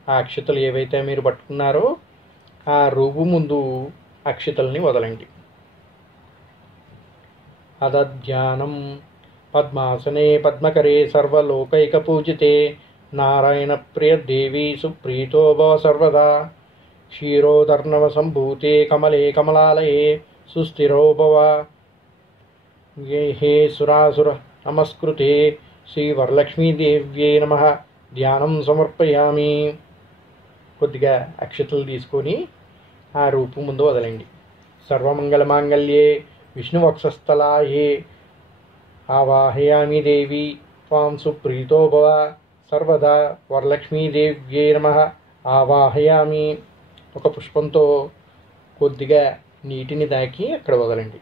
ఆ అక్షతలు ఏవైతే మీరు పట్టుకున్నారో ఆ రూపు ముందు అక్షతల్ని వదలండి. అదధ్యానం పద్మాసనే పద్మకరే సర్వలోకైక పూజితే నారాయణ ప్రియ దేవి సుప్రీతో భవ సర్వదా. క్షీరోదర్ణవ సంభూతే కమలే కమలాలయే సుస్థిరో భవ. హే సురాసుర నమస్కృతే శ్రీ వరలక్ష్మీదేవ్యే నమః. ధ్యానం సమర్పయామి. కొద్దిగా అక్షతలు తీసుకొని ఆ రూపు ముందు వదలండి. సర్వమంగళమాంగళ్యే విష్ణువక్షస్థలాయే ఆవాహయామి దేవి త్వాం సుప్రీతో భవ సర్వదా. వరలక్ష్మీదేవ్యే నమః. ఆవాహయామి. ఒక పుష్పంతో కొద్దిగా నీటిని దాకి అక్కడ వదలండి.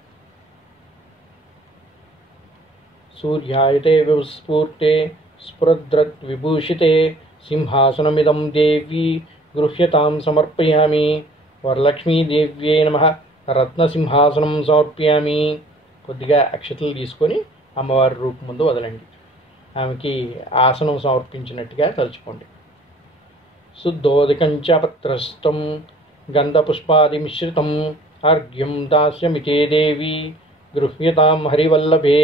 సూర్యాయతే విస్ఫూర్తే స్ఫురద్రత్ విభూషితే సింహాసనమిదం దేవి గృహ్యతాం సమర్పయామి. వరలక్ష్మీదేవ్యే నమః. రత్నసింహాసనం సమర్పయామి. కొద్దిగా అక్షతలు తీసుకొని అమ్మవారి రూపు ముందు వదలండి. ఆమెకి ఆసనం సమర్పించినట్టుగా తలుచుకోండి. శుద్ధోదకంచ పత్రస్థం గంధపుష్పాది మిశ్రితం అర్ఘ్యం దాస్యమితే దేవి గృహ్యతాం హరివల్లభే.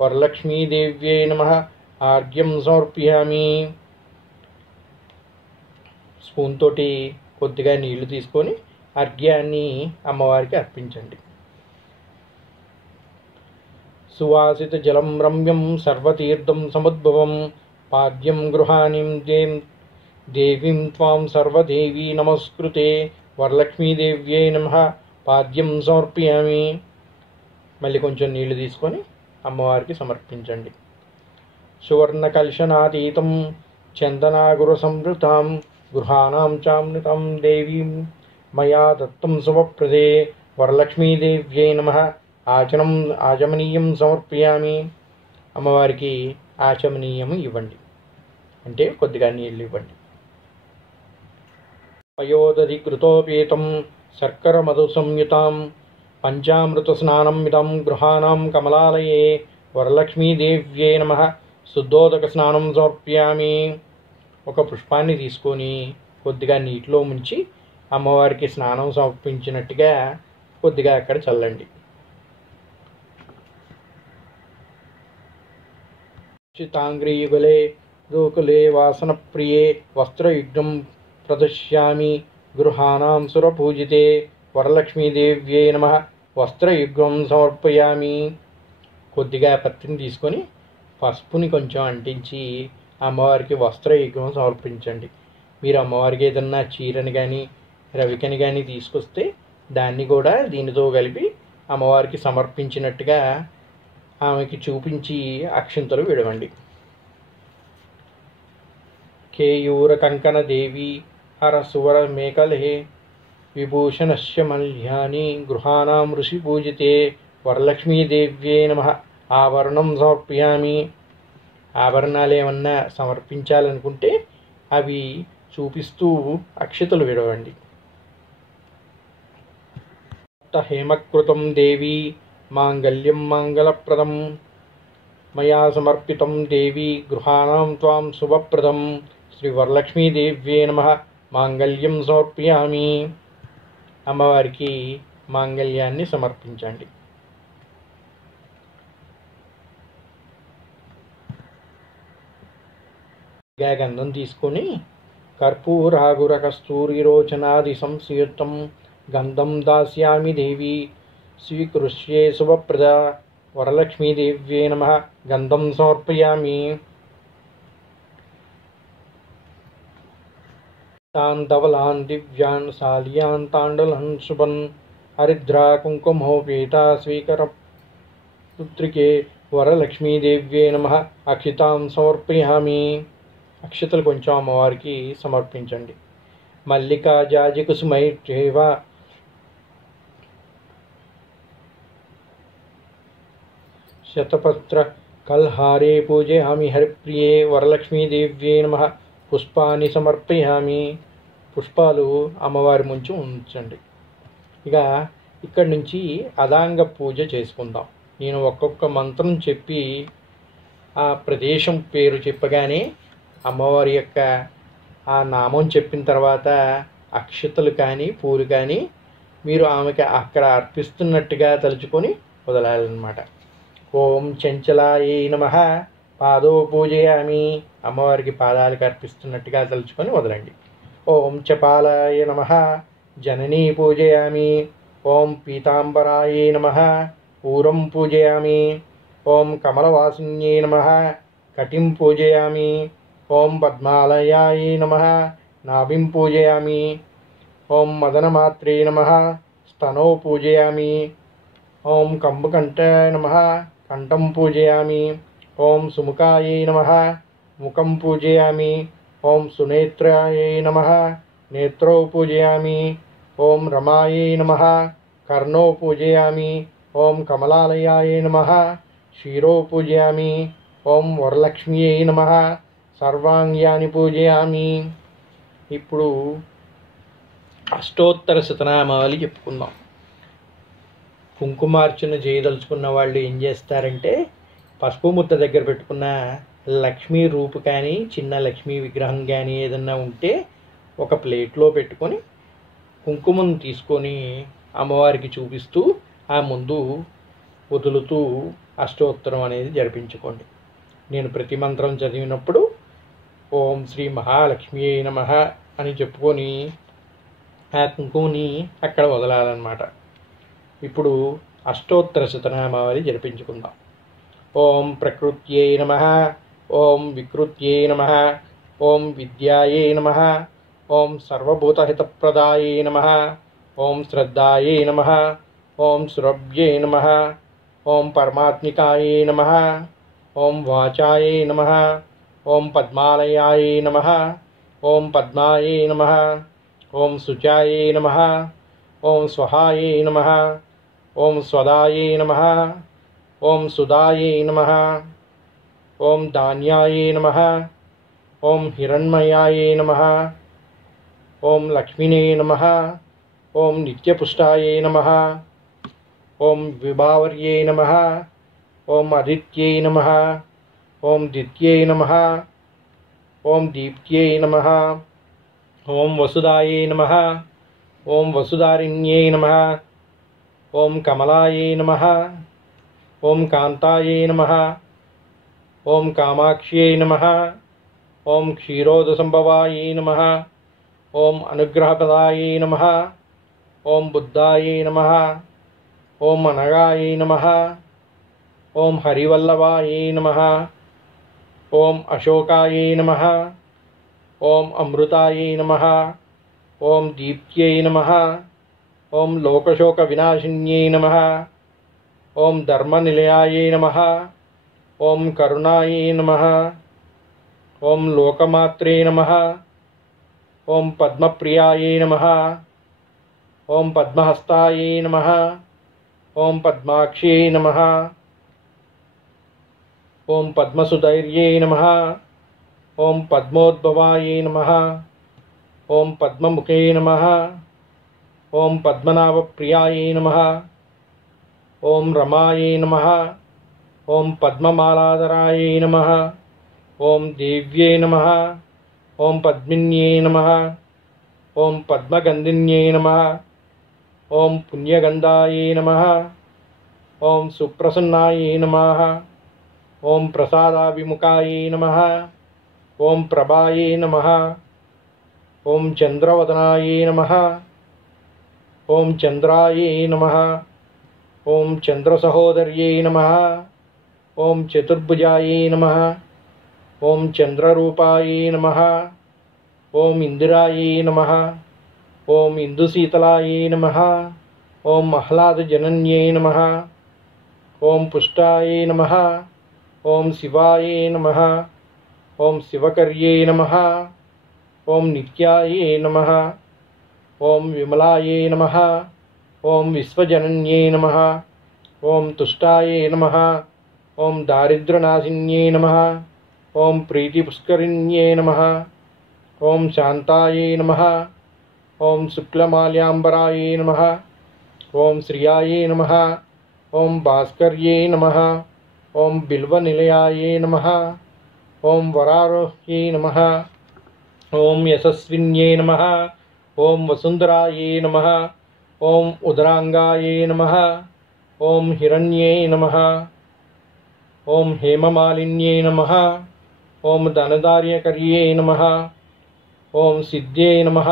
వరలక్ష్మీదేవ్యే నమః. ఆర్ఘ్యం సమర్పయామి. స్పూన్ తోటి కొద్దిగా నీళ్లు తీసుకొని అర్ఘ్యాన్ని అమ్మవారికి అర్పించండి. సువాసిత జలం రమ్యం సర్వతీర్థం సముద్భవం పాద్యం గృహాణిం దేవీం త్వాం సర్వదేవీ నమస్కృతే. వరలక్ష్మీదేవ్యే నమః. పాద్యం సమర్పయామి. మళ్ళీ కొంచెం నీళ్లు తీసుకొని అమ్మవారికి సమర్పించండి. సువర్ణ కలశనాతీతం చందనాగుర సంవృతాం గృహాణాం చామృతం దేవీం మయా దత్తం శుభప్రదే. వరలక్ష్మీదేవ్యే నమః. ఆచమనీయం సమర్పయామి. అమ్మవారికి ఆచమనీయం ఇవ్వండి, అంటే కొద్దిగా నీళ్ళు ఇవ్వండి. పయోదధికృతోపేతం శర్కర మధు సంయుతాం పంచామృత స్నానం ఇదం గృహాణాం కమలాలయే. వరలక్ష్మీదేవ్యే నమః. శుద్ధోదక స్నానం సమర్పయామి. ఒక పుష్పాన్ని తీసుకొని కొద్దిగా నీటిలో ముంచి అమ్మవారికి స్నానం సమర్పించినట్టుగా కొద్దిగా అక్కడ చల్లండి. చితాంగ్రీయుగలే గోకులే వాసన ప్రియే వస్త్రయుగ్నం ప్రదశ్యామి గృహాణాం సురపూజితే. వరలక్ష్మీదేవ్యే నమః. వస్త్రయుగ్మం సమర్పయామి. కొద్దిగా పత్తిని తీసుకొని పసుపుని కొంచెం అంటించి అమ్మవారికి వస్త్రయుగ్మం సమర్పించండి. మీరు అమ్మవారికి ఏదన్నా చీరని కానీ రవికని కానీ తీసుకొస్తే దాన్ని కూడా దీనితో కలిపి అమ్మవారికి సమర్పించినట్టుగా ఆమెకి చూపించి అక్షింతలు విడవండి. కేయూర కంకణ దేవి హర సువర మేకలే విభూషణస్య మల్యాని గృహాణాం ఋషి పూజితే. వరలక్ష్మీదేవ్యే నమః. ఆభరణం సమర్పయామి. ఆభరణాలు ఏమన్నా సమర్పించాలనుకుంటే అవి చూపిస్తూ అక్షతలు విడవండి. హేమకృతం దేవి మాంగళ్యం మంగళప్రదం మయా సమర్పితం దేవి గృహాణం త్వాం శుభప్రదం శ్రీ వరలక్ష్మీదేవ్యే నమః మాంగళ్యం సమర్పయామి. అమ్మవారికి మాంగళ్యాన్ని సమర్పించండి. గంధం తీసుకొని కర్పూరాగుర కస్తూరిరోచనాది సంయుక్తం గంధం దాస్యామి దేవి స్వీకృష్యే శుభప్రద వరలక్ష్మీదేవ్యే నమః గంధం సమర్పయామి. తాన్ ధవలాన్ దివ్యాన్ శాల్యాన్ తాండూలాన్ శుభన్ హరిద్రా కుంకుమోపేత స్వీకర పుత్రికే వరలక్ష్మీదేవ్యే నమః అక్షితాం సమర్పయామి. అక్షతలు కొంచెం అమ్మవారికి సమర్పించండి. మల్లికా జాజి కుసుమైర్చేవ శతపత్ర కల్హారే పూజయామి హరిప్రియే వరలక్ష్మీదేవ్యే నమః పుష్పాన్ని సమర్పయామి. పుష్పాలు అమ్మవారి ముంచి ఉంచండి. ఇక ఇక్కడి నుంచి అదాంగ పూజ చేసుకుందాం. నేను ఒక్కొక్క మంత్రం చెప్పి ఆ ప్రదేశం పేరు చెప్పగానే అమ్మవారి యొక్క ఆ నామం చెప్పిన తర్వాత అక్షతలు కానీ పూలు కానీ మీరు ఆమెకి అక్కడ అర్పిస్తున్నట్టుగా తలుచుకొని వదలాలన్నమాట. ఓం చంచలాయే నమః పాదో పూజయామి. అమ్మవారికి పాదాలకు అర్పిస్తున్నట్టుగా తలుచుకొని వదలండి. ఓం చపాలాయ నమః జననీ పూజయామి. ఓం పీతాంబరాయే నమః పూరం పూజయామి. ఓం కమలవాసిన్యే నమః కటిం పూజయామి. ఓం పద్మాలయాయే నమః నాభిం పూజయామి. ఓం మదనమాత్రే నమః స్తనో పూజయామి. ఓం కంబకంఠాయ నమః కంఠం పూజయామి. ఓం సుముఖాయే నమః ముఖం పూజయామి. ఓం సునేత్రాయే నమః నేత్రౌ పూజయామి. ఓం రమాయే నమః కర్ణో పూజయామి. ఓం కమలాలయాయే నమః శిరో పూజయామి. ఓం వరలక్ష్మ్యై నమః సర్వాంగ్యాని పూజయామి. ఇప్పుడు అష్టోత్తర శతనామావళి చెప్పుకుందాం. కుంకుమార్చన చేయదలుచుకున్న వాళ్ళు ఏం చేస్తారంటే పసుపు ముద్ద దగ్గర పెట్టుకున్న లక్ష్మీ రూపు కానీ చిన్న లక్ష్మీ విగ్రహం కానీ ఏదన్నా ఉంటే ఒక ప్లేట్లో పెట్టుకొని కుంకుమను తీసుకొని అమ్మవారికి చూపిస్తూ ఆ ముందు వదులుతూ అష్టోత్తరం అనేది జరిపించుకోండి. నేను ప్రతి మంత్రం చదివినప్పుడు ఓం శ్రీ మహాలక్ష్మీ నమః అని చెప్పుకొని ఆ కుంకుమని అక్కడ వదలాలన్నమాట. ఇప్పుడు అష్టోత్తర శతనామావళి జరిపించుకుందాం. ఓం ప్రకృత్యై నమః. ఓం వికృత్యై నమః. ఓం విద్యాయై నమః. ఓం సర్వభూతహితప్రదాయై నమః. ఓం శ్రద్ధాయై నమః. ఓం సురభ్యై నమః. ఓం పరమాత్మికాయై నమః. ఓం వాచాయై నమః. ఓం పద్మాలయాయై నమః. ఓం పద్మాయై నమః. ఓం శుచాయై నమః. ఓం స్వహాయై నమః. ఓం స్వదాయై నమః. ఓం సుదాయై నమః. ఓం ధాన్యాయై నమః. ఓం హిరణ్మయాయై నమః. ఓం లక్ష్మినే నమః. ఓం నిత్యపుష్టాయై నమః. ఓం విభావర్యై నమః. ఓం అదిత్యై నమః. ఓం దిత్యై నమః. ఓం దీప్త్యై నమః. ఓం వసుదాయై నమః. ఓం వసుధారిణ్యై నమః. ఓం కమలాయై నమః. ఓం కాంతాయై నమః. ఓం కామాక్ష్యై నమః. ఓం క్షీరోదసంభవాయై నమః. ఓం అనుగ్రహపదాయై నమః. ఓం బుద్ధాయై నమః. ఓం అనగాయై నమః. ఓం హరివల్లభాయై నమః. ఓం అశోకాయై నమః. ఓం అమృతాయై నమః. ఓం దీప్త్యై నమః. ఓం లోకశోక వినాశిన్యై నమః. ఓం ధర్మనిలయాయై నమః. ఓం కరుణాయై నమః. ఓం లోకమాత్రే నమః. ఓం పద్మప్రియాయై నమః. ఓం పద్మహస్తాయై నమః. ఓం పద్మాక్ష్యై నమః. ఓం పద్మసుధైర్యై నమః. ఓం పద్మోద్భవాయే నమః. ఓం పద్మముఖే నమః. ఓం పద్మనాభప్రియాయే నమః. ఓం రమాయే నమః. ఓం పద్మమాలాధరాయే నమః. ఓం దేవ్యే నమః. ఓం పద్మిన్యే నమః. ఓం పద్మగంధిన్యే నమః. ఓం పుణ్యగంధాయే నమః. ఓం సుప్రసన్నాయే నమః. ఓం ప్రసాదాభిముఖాయే నమః. ఓం ప్రభాయే నమః. ఓం చంద్రవదనాయే నమః. ఓం చంద్రాయే నమః. ఓం చంద్రసహోదర్యే నమః. ఓం చతుర్భుజాయే నమః. ఓం చంద్రరూపాయే నమః. ఓం ఇందిరాయే నమః. ఓం ఇందుశీతలాయే నమః. ఓం ఆహ్లాదజనన్యే నమః. ఓం పుష్టాయే నమః. ఓం శివాయే నమః. ఓం శివకర్యే నమః. ఓం నిత్యాయే నమః. ఓం విమలాయే నమః. ఓం విశ్వజనన్యే నమః. ఓం తుష్టాయే నమః. ఓం దారిద్ర్యనాశిన్యే నమః. ఓం ప్రీతిపుష్కరిణ్యే నమః. ఓం శాంతాయే నమః. ఓం శుక్లమాల్యాంబరాయే నమః. ఓం శ్రియాయే నమః. ఓం భాస్కర్యే నమః. ఓం బిల్వనిలయాయే నమః. ఓం వరారోహ్యే నమః. ఓం యశస్విన్యే నమః. ఓం వసుంధరాయే నమః. ఓం ఉదరాంగాయే నమః. ఓం హిరణ్యే నమః. ఓం హేమమాలిన్యే నమః. ఓం ధనధార్యకర్యే నమః. ఓం సిద్ధ్యే నమః.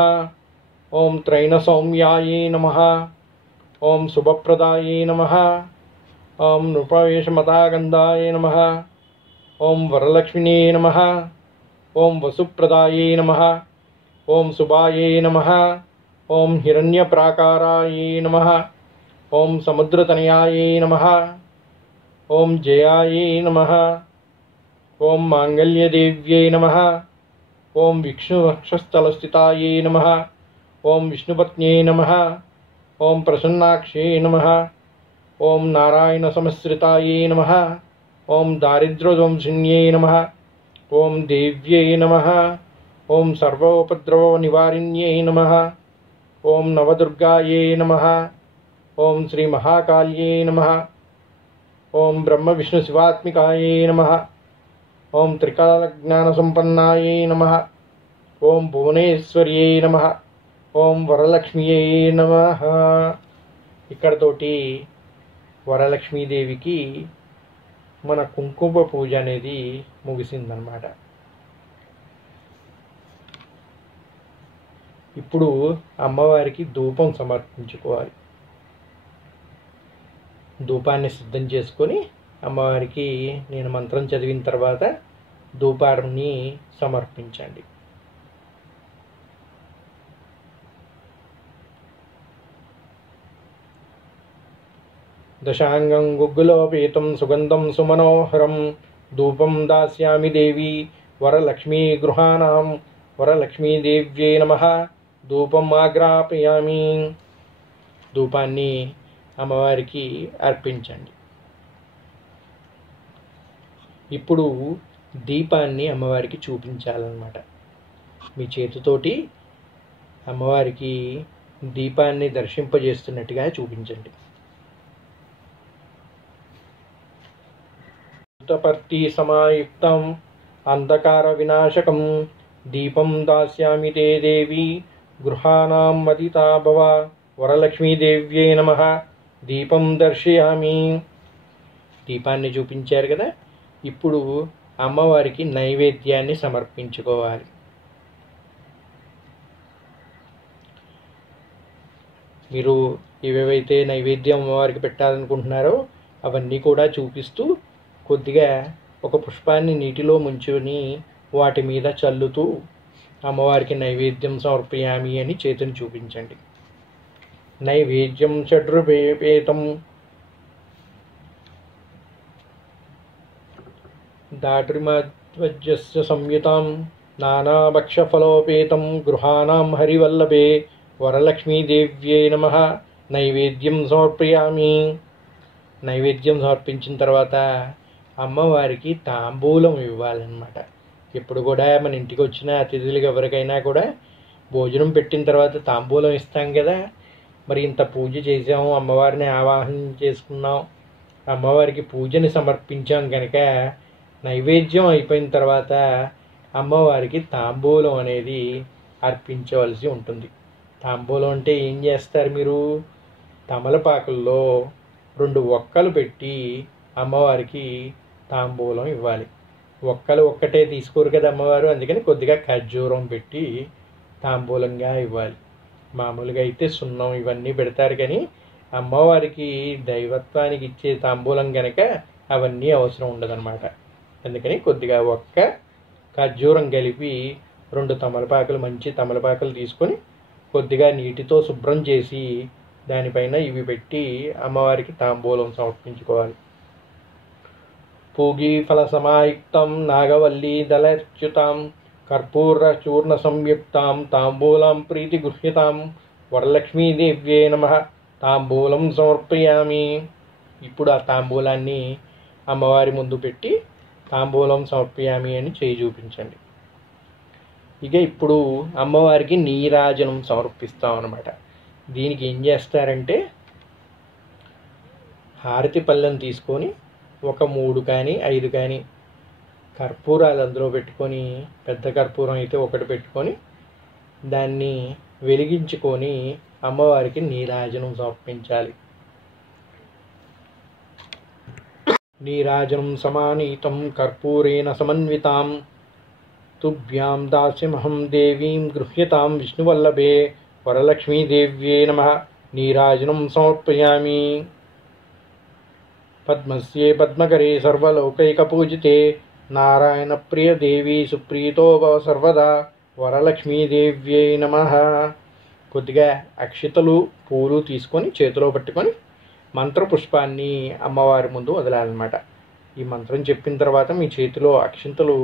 ఓం త్రైణసౌమ్యాయే నమః. ఓం శుభప్రదాయే నమః. ఓం నృపవేషమతాగంధాయ నమః. ఓం వరలక్ష్మినే నమః. ఓం వసుప్రదాయే నమః. ఓం శుభాయే నమః. ఓం హిరణ్యప్రాకారాయే నమః. ఓం సముద్రతనయాయే నమః. ఓం జయాయే నమః. ఓం మాంగళ్యదేవ్యై నమః. ఓం విష్ణువక్షస్థలస్థితాయే నమః. ఓం విష్ణుపత్న్యై నమః. ఓం ప్రసన్నాక్షే నమః. ఓం నారాయణసమశ్రితాయే నమః. ఓం దారిద్ర్యధ్వంసిన్యై నమః. ఓం దేవ్యై నమః. ఓం సర్వోపద్రవనివారిణ్యై నమః. ఓం నవదుర్గాయే నమః. ఓం శ్రీ మహాకాళ్యై నమః. ఓం బ్రహ్మ విష్ణు శివాత్మికాయే నమః. ఓం త్రికాలజ్ఞానసంపన్నాయే నమః. ఓం భువనేశ్వర్యై నమః. ఓం వరలక్ష్మ్యై నమః. ఇక్కడతోటి వరలక్ష్మీదేవికి మన కుంకుమ పూజ అనేది ముగిసిందనమాట. ఇప్పుడు అమ్మవారికి ధూపం సమర్పించుకోవాలి. ధూపాన్ని సిద్ధం చేసుకొని అమ్మవారికి నేను మంత్రం చదివిన తర్వాత ధూపాన్ని సమర్పించండి. దశాంగం గుగ్గులోపేతం సుగంధం సుమనోహరం ధూపం దాస్యామి దేవి వరలక్ష్మీ గృహాణం వరలక్ష్మీదేవ్యై నమః. ధూపం ఆగ్రాపయామి. ధూపాన్ని అమ్మవారికి అర్పించండి. ఇప్పుడు దీపాన్ని అమ్మవారికి చూపించాలన్నమాట. మీ చేతితోటి అమ్మవారికి దీపాన్ని దర్శింపజేస్తున్నట్టుగా చూపించండి. పర్తి సమాయుక్తం అంధకార వినాశకం దీపం దాస్యామి తే దేవి గృహాణాం మదితా భవ వరలక్ష్మీదేవ్యై నమః. దీపం దర్శయామి. దీపాన్ని చూపించారు కదా, ఇప్పుడు అమ్మవారికి నైవేద్యాన్ని సమర్పించుకోవాలి. మీరు ఏవేవైతే నైవేద్యం అమ్మవారికి పెట్టాలనుకుంటున్నారో అవన్నీ కూడా చూపిస్తూ కొద్దిగా ఒక పుష్పాన్ని నీటిలో ముంచుని వాటి మీద చల్లుతూ అమ్మవారికి నైవేద్యం సమర్పయామి అని చేతిని చూపించండి. నైవేద్యం షడ్రూపేతం దాట్రిమధ్వజ్యస్య సంయుతం నానాభక్షఫలోపేతం గృహాణాం హరివల్లభే వరలక్ష్మీదేవ్యై నమః. నైవేద్యం సమర్పయామి. నైవేద్యం సమర్పించిన తర్వాత అమ్మవారికి తాంబూలం ఇవ్వాలన్నమాట. ఎప్పుడు కూడా మన ఇంటికి వచ్చిన అతిథులకు ఎవరికైనా కూడా భోజనం పెట్టిన తర్వాత తాంబూలం ఇస్తాం కదా. మరి ఇంత పూజ చేసాము, అమ్మవారిని ఆవాహన చేసుకున్నాం, అమ్మవారికి పూజని సమర్పించాం కనుక నైవేద్యం అయిపోయిన తర్వాత అమ్మవారికి తాంబూలం అనేది అర్పించవలసి ఉంటుంది. తాంబూలం అంటే ఏం చేస్తారు మీరు? తమలపాకుల్లో 2 ఒక్కలు పెట్టి అమ్మవారికి తాంబూలం ఇవ్వాలి. ఒక్కలు ఒక్కటే తీసుకోరు కదా అమ్మవారు, అందుకని కొద్దిగా ఖర్జూరం పెట్టి తాంబూలంగా ఇవ్వాలి. మామూలుగా అయితే సున్నం ఇవన్నీ పెడతారు, కానీ అమ్మవారికి దైవత్వానికి ఇచ్చే తాంబూలం కనుక అవన్నీ అవసరం ఉండదన్నమాట. అందుకని కొద్దిగా ఒక్క ఖర్జూరం కలిపి 2 తమలపాకులు, మంచి తమలపాకులు తీసుకొని కొద్దిగా నీటితో శుభ్రం చేసి దానిపైన ఇవి పెట్టి అమ్మవారికి తాంబూలం సమర్పించుకోవాలి. పూగీ ఫల సమాయుక్తం నాగవల్లీ దళచ్యుతాం కర్పూర చూర్ణ సంయుక్తాం తాంబూలం ప్రీతి గృహ్యతాం వరలక్ష్మీదేవ్యే నమః తాంబూలం సమర్పయామి. ఇప్పుడు ఆ తాంబూలాన్ని అమ్మవారి ముందు పెట్టి తాంబూలం సమర్పయామి అని చేయి చూపించండి. ఇక ఇప్పుడు అమ్మవారికి నీరాజనం సమర్పిస్తాం అన్నమాట. దీనికి ఏం చేస్తారంటే హారతి పళ్ళెం తీసుకొని ఒక 3 కానీ 5 కానీ కర్పూరాలు అందులో పెట్టుకొని, పెద్ద కర్పూరం అయితే ఒకటి పెట్టుకొని దాన్ని వెలిగించుకొని అమ్మవారికి నీరాజనం సమర్పించాలి. నీరాజనం సమానీతం కర్పూరేణ సమన్వితాం తుభ్యాం దాస్యమహం దేవీం గృహ్యతాం విష్ణువల్లభే వరలక్ష్మీదేవ్యే నమః నీరాజనం సమర్పయామి. పద్మస్యే పద్మకరే సర్వలోకైకపూజితే నారాయణ ప్రియ దేవి సుప్రీతో భవ సర్వదా వరలక్ష్మీదేవ్యే నమః. కొద్దిగా అక్షితలు పూలు తీసుకొని చేతిలో పట్టుకొని మంత్రపుష్పాన్ని అమ్మవారి ముందు వదలాలన్నమాట. ఈ మంత్రం చెప్పిన తర్వాత మీ చేతిలో అక్షింతలు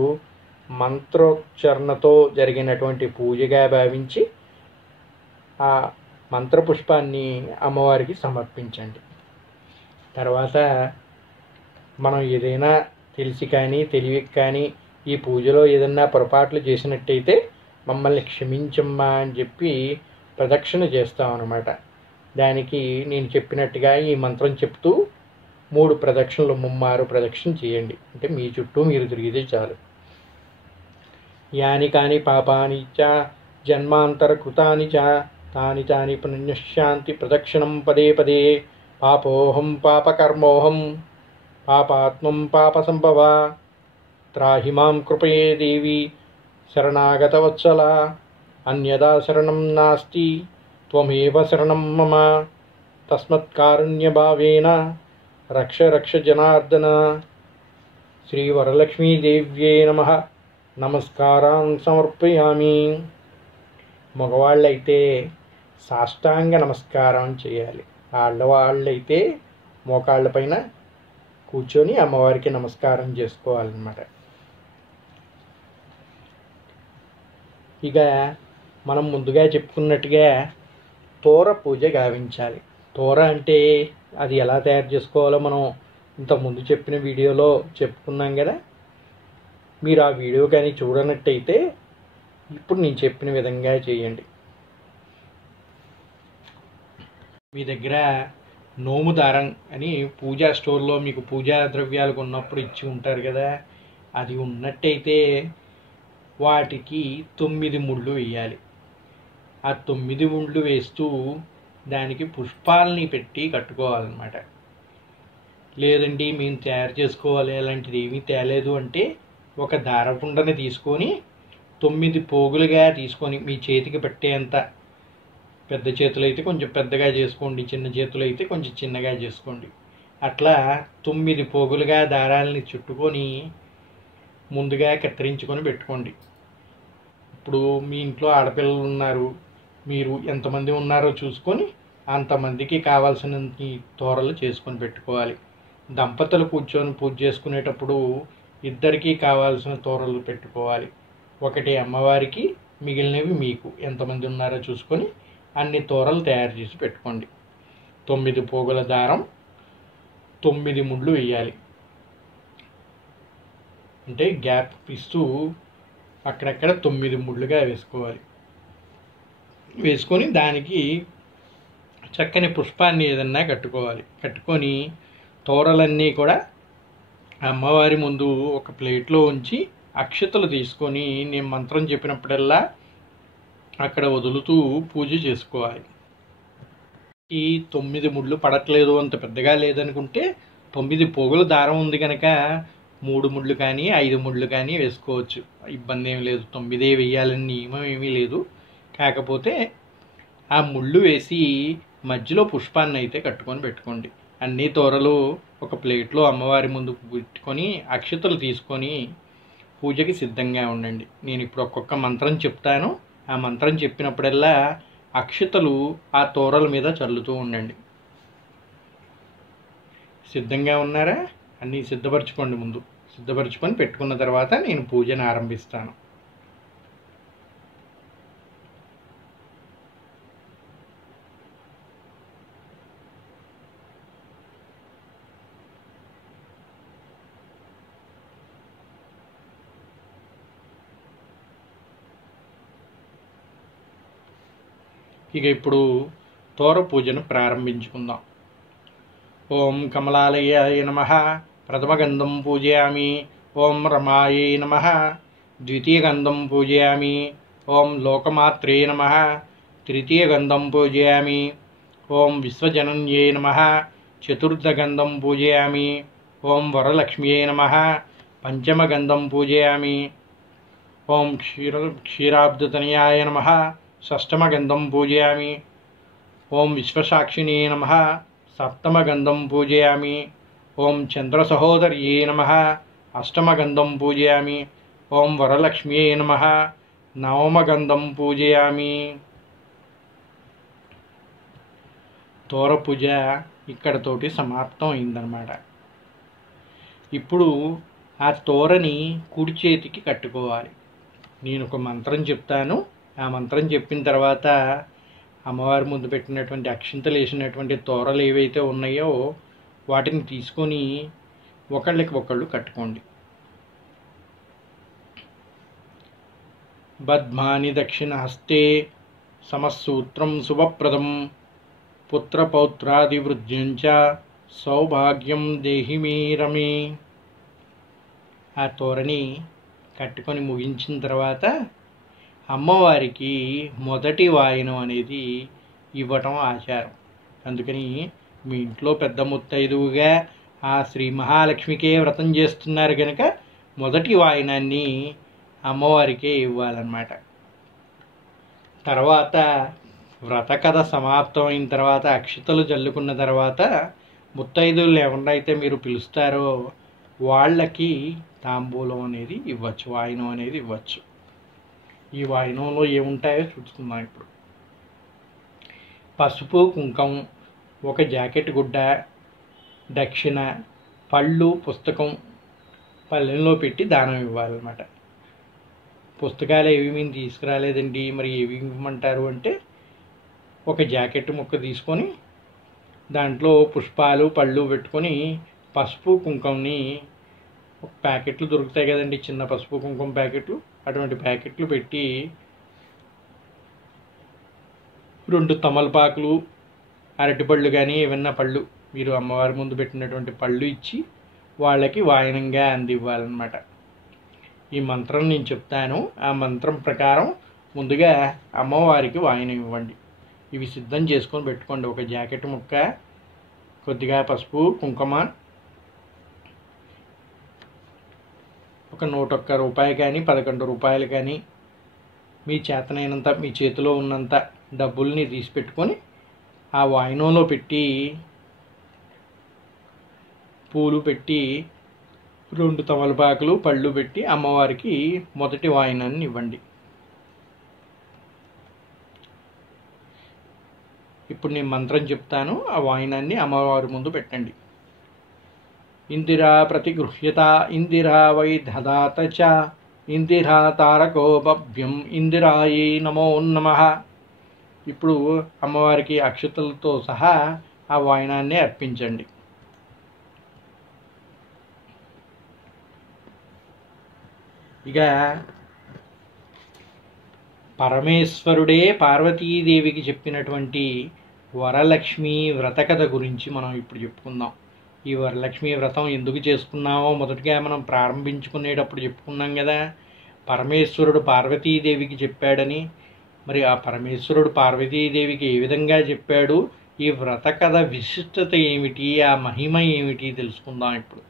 మంత్రోచ్చరణతో జరిగినటువంటి పూజగా భావించి ఆ మంత్రపుష్పాన్ని అమ్మవారికి సమర్పించండి. తర్వాత మనం ఏదైనా తెలిసి కానీ తెలియక కానీ ఈ పూజలో ఏదన్నా పొరపాట్లు చేసినట్టయితే మమ్మల్ని క్షమించమ్మా అని చెప్పి ప్రదక్షిణ చేస్తామన్నమాట. దానికి నేను చెప్పినట్టుగా ఈ మంత్రం చెప్తూ 3 ప్రదక్షిణలు, 3 ప్రదక్షిణ చేయండి. అంటే మీ చుట్టూ మీరు తిరిగితే చాలు. యాని కాని పాపాని చ జన్మాంతర కృతాని చ తాని తాని పుణ్యశాంతి ప్రదక్షిణం పదే పదే పాపోహం పాపకర్మోహం పాపాత్మం పాపసంభవ త్రాహి మాం కృపయే దేవి శరణాగతవత్సల అన్యదా శరణం నాస్తి త్వమేవ శరణం మమ తస్మత్కారుణ్యభావేన రక్ష రక్ష జనార్దన. శ్రీ వరలక్ష్మీదేవ్యే నమః నమస్కారాన్ సమర్పయామి. మగవాళ్ళైతే సాష్టాంగ నమస్కారం చేయాలి, ఆడవాళ్ళైతే మోకాళ్ళ పైన కూర్చొని అమ్మవారికి నమస్కారం చేసుకోవాలన్నమాట. ఇక మనం ముందుగా చెప్పుకున్నట్టుగా తోర పూజ గావించాలి. తోర అంటే అది ఎలా తయారు చేసుకోవాలో మనం ఇంతకుముందు చెప్పిన వీడియోలో చెప్పుకున్నాం కదా. మీరు ఆ వీడియో కానీ చూడనట్టయితే ఇప్పుడు నేను చెప్పిన విధంగా చేయండి. మీ దగ్గర నోము దారం అని పూజా స్టోర్లో మీకు పూజా ద్రవ్యాలు కొన్నప్పుడు ఇచ్చి ఉంటారు కదా, అది ఉన్నట్టయితే వాటికి 9 ముళ్ళు వేయాలి. ఆ 9 ముళ్ళు వేస్తూ దానికి పుష్పాలని పెట్టి కట్టుకోవాలన్నమాట. లేదండి మేము తయారు చేసుకోవాలి, అలాంటిది ఏమీ తేలేదు అంటే ఒక దారపుండని తీసుకొని 9 పోగులుగా తీసుకొని మీ చేతికి పట్టేంత, పెద్ద చేతులు అయితే కొంచెం పెద్దగా చేసుకోండి, చిన్న చేతులు అయితే కొంచెం చిన్నగా చేసుకోండి. అట్లా 9 పోగులుగా దారాలని చుట్టుకొని ముందుగా కత్తిరించుకొని పెట్టుకోండి. ఇప్పుడు మీ ఇంట్లో ఆడపిల్లలు ఉన్నారు, మీరు ఎంతమంది ఉన్నారో చూసుకొని అంతమందికి కావాల్సిన తోరలు చేసుకొని పెట్టుకోవాలి. దంపతులు కూర్చొని పూజ చేసుకునేటప్పుడు ఇద్దరికీ కావాల్సిన తోరలు పెట్టుకోవాలి. ఒకటి అమ్మవారికి, మిగిలినవి మీకు ఎంతమంది ఉన్నారో చూసుకొని అన్ని తోరలు తయారు చేసి పెట్టుకోండి. 9 పోగుల దారం, 9 ముళ్ళు వేయాలి. అంటే గ్యాప్ ఇస్తూ అక్కడక్కడ 9 ముళ్ళుగా వేసుకోవాలి. వేసుకొని దానికి చక్కని పుష్పాన్ని ఏదన్నా కట్టుకోవాలి. కట్టుకొని తోరలన్నీ కూడా అమ్మవారి ముందు ఒక ప్లేట్లో ఉంచి అక్షతలు తీసుకొని నేను మంత్రం చెప్పినప్పుడల్లా అక్కడ వదులుతూ పూజ చేసుకోవాలి. ఈ 9 ముళ్ళు పడట్లేదు, అంత పెద్దగా లేదనుకుంటే 9 పోగుల దారం ఉంది కనుక 3 ముళ్ళు కానీ 5 ముళ్ళు కానీ వేసుకోవచ్చు. ఇబ్బంది ఏమి లేదు. 9 వేయాలని నియమం ఏమీ లేదు. కాకపోతే ఆ ముళ్ళు వేసి మధ్యలో పుష్పాన్ని అయితే కట్టుకొని పెట్టుకోండి. అన్ని తోరలు ఒక ప్లేట్లో అమ్మవారి ముందు పెట్టుకొని అక్షతలు తీసుకొని పూజకి సిద్ధంగా ఉండండి. నేను ఇప్పుడు ఒక్కొక్క మంత్రం చెప్తాను. ఆ మంత్రం చెప్పినప్పుడల్లా అక్షతలు ఆ తోరల మీద చల్లుతూ ఉండండి. సిద్ధంగా ఉన్నారా? అన్నీ సిద్ధపరచుకోండి. ముందు సిద్ధపరచుకొని పెట్టుకున్న తర్వాత నేను పూజను ఆరంభిస్తాను. ఇక ఇప్పుడు తోర పూజను ప్రారంభించుకుందాం. ఓం కమలాలయాయ నమః ప్రథమగంధం పూజయామి. ఓం రమాయే నమః ద్వితీయగంధం పూజయామి. ఓం లోకమాత్రే నమః తృతీయగంధం పూజయామి. ఓం విశ్వజనన్యే నమః చతుర్థగంధం పూజయామి. ఓం వరలక్ష్మ్యే నమః పంచమగంధం పూజయామి. ఓం క్షీరాబ్ధతనయాయ నమః షష్టమగంధం పూజయామి. ఓం విశ్వసాక్షిణే నమః సప్తమగంధం పూజయామి. ఓం చంద్రసహోదర్యే నమః అష్టమగంధం పూజయామి. ఓం వరలక్ష్మ్యే నమః నవమగంధం పూజయామి. తోర పూజ ఇక్కడతోటి సమాప్తం అయిందనమాట. ఇప్పుడు ఆ తోరని కుడి చేతికి కట్టుకోవాలి. నేను ఒక మంత్రం చెప్తాను. ఆ మంత్రం చెప్పిన తర్వాత అమ్మవారి ముందు పెట్టినటువంటి అక్షింతలు వేసినటువంటి తోరలు ఏవైతే ఉన్నాయో వాటిని తీసుకొని ఒకళ్ళకి ఒకళ్ళు కట్టుకోండి. బద్మాని దక్షిణ హస్తే సమసూత్రం శుభప్రదం పుత్రపౌత్రాదివృద్ధ్యంచ సౌభాగ్యం దేహి మే రమే. ఆ తోరని కట్టుకొని ముగించిన తర్వాత అమ్మవారికి మొదటి వాయనం అనేది ఇవ్వటం ఆచారం. అందుకని మీ ఇంట్లో పెద్ద ముత్తైదువుగా ఆ శ్రీ మహాలక్ష్మికే వ్రతం చేస్తున్నారు కనుక మొదటి వాయనాన్ని అమ్మవారికే ఇవ్వాలన్నమాట. తర్వాత వ్రత కథ సమాప్తం అయిన తర్వాత అక్షతలు జల్లుకున్న తర్వాత ముత్తైదువులు ఎవరినైతే మీరు పిలుస్తారో వాళ్ళకి తాంబూలం అనేది ఇవ్వచ్చు, వాయనం అనేది ఇవ్వచ్చు. ఈ వాయనంలో ఏముంటాయో చూసుకుందాం. ఇప్పుడు పసుపు కుంకం, ఒక జాకెట్ గుడ్డ, దక్షిణ, పళ్ళు, పుస్తకం పళ్ళెంలో పెట్టి దానం ఇవ్వాలన్నమాట. పుస్తకాలు ఏవి మేము తీసుకురాలేదండి, మరి ఏవి ఇవ్వమంటారు అంటే ఒక జాకెట్ ముక్క తీసుకొని దాంట్లో పుష్పాలు పళ్ళు పెట్టుకొని పసుపు కుంకంని ఒక ప్యాకెట్లు దొరుకుతాయి కదండి, చిన్న పసుపు కుంకుమ ప్యాకెట్లు, అటువంటి ప్యాకెట్లు పెట్టి 2 తమలపాకులు, అరటిపళ్ళు కానీ ఏమన్నా పళ్ళు మీరు అమ్మవారి ముందు పెట్టినటువంటి పళ్ళు ఇచ్చి వాళ్ళకి వాయనంగా అందివ్వాలన్నమాట. ఈ మంత్రం నేను చెప్తాను. ఆ మంత్రం ప్రకారం ముందుగా అమ్మవారికి వాయనం ఇవ్వండి. ఇవి సిద్ధం చేసుకొని పెట్టుకోండి. ఒక జాకెట్ ముక్క, కొద్దిగా పసుపు కుంకుమ, ఒక 101 రూపాయి కానీ 11 రూపాయలు కానీ మీ చేతనైనంత, మీ చేతిలో ఉన్నంత డబ్బుల్ని తీసి పెట్టుకొని ఆ వాయనంలో పెట్టి పూలు పెట్టి 2 తమలపాకులు పళ్ళు పెట్టి అమ్మవారికి మొదటి వాయనాన్ని ఇవ్వండి. ఇప్పుడు నేను మంత్రం చెప్తాను. ఆ వాయనాన్ని అమ్మవారి ముందు పెట్టండి. ఇందిరా ప్రతిగృహ్యత ఇందిరా వై దదాత చ ఇందిరా తారకోపభ్యం ఇందిరాయే నమో నమః. ఇప్పుడు అమ్మవారికి అక్షతలతో సహా ఆ వాయనాన్ని అర్పించండి. ఇక పరమేశ్వరుడే పార్వతీదేవికి చెప్పినటువంటి వరలక్ష్మి వ్రత కథ గురించి మనం ఇప్పుడు చెప్పుకుందాం. ఈ వరలక్ష్మి వ్రతం ఎందుకు చేసుకున్నామో మొదటిగా మనం ప్రారంభించుకునేటప్పుడు చెప్పుకున్నాం కదా, పరమేశ్వరుడు పార్వతీదేవికి చెప్పాడని. మరి ఆ పరమేశ్వరుడు పార్వతీదేవికి ఏ విధంగా చెప్పాడు, ఈ వ్రత కథ విశిష్టత ఏమిటి, ఆ మహిమ ఏమిటి తెలుసుకుందాం. ఇప్పుడు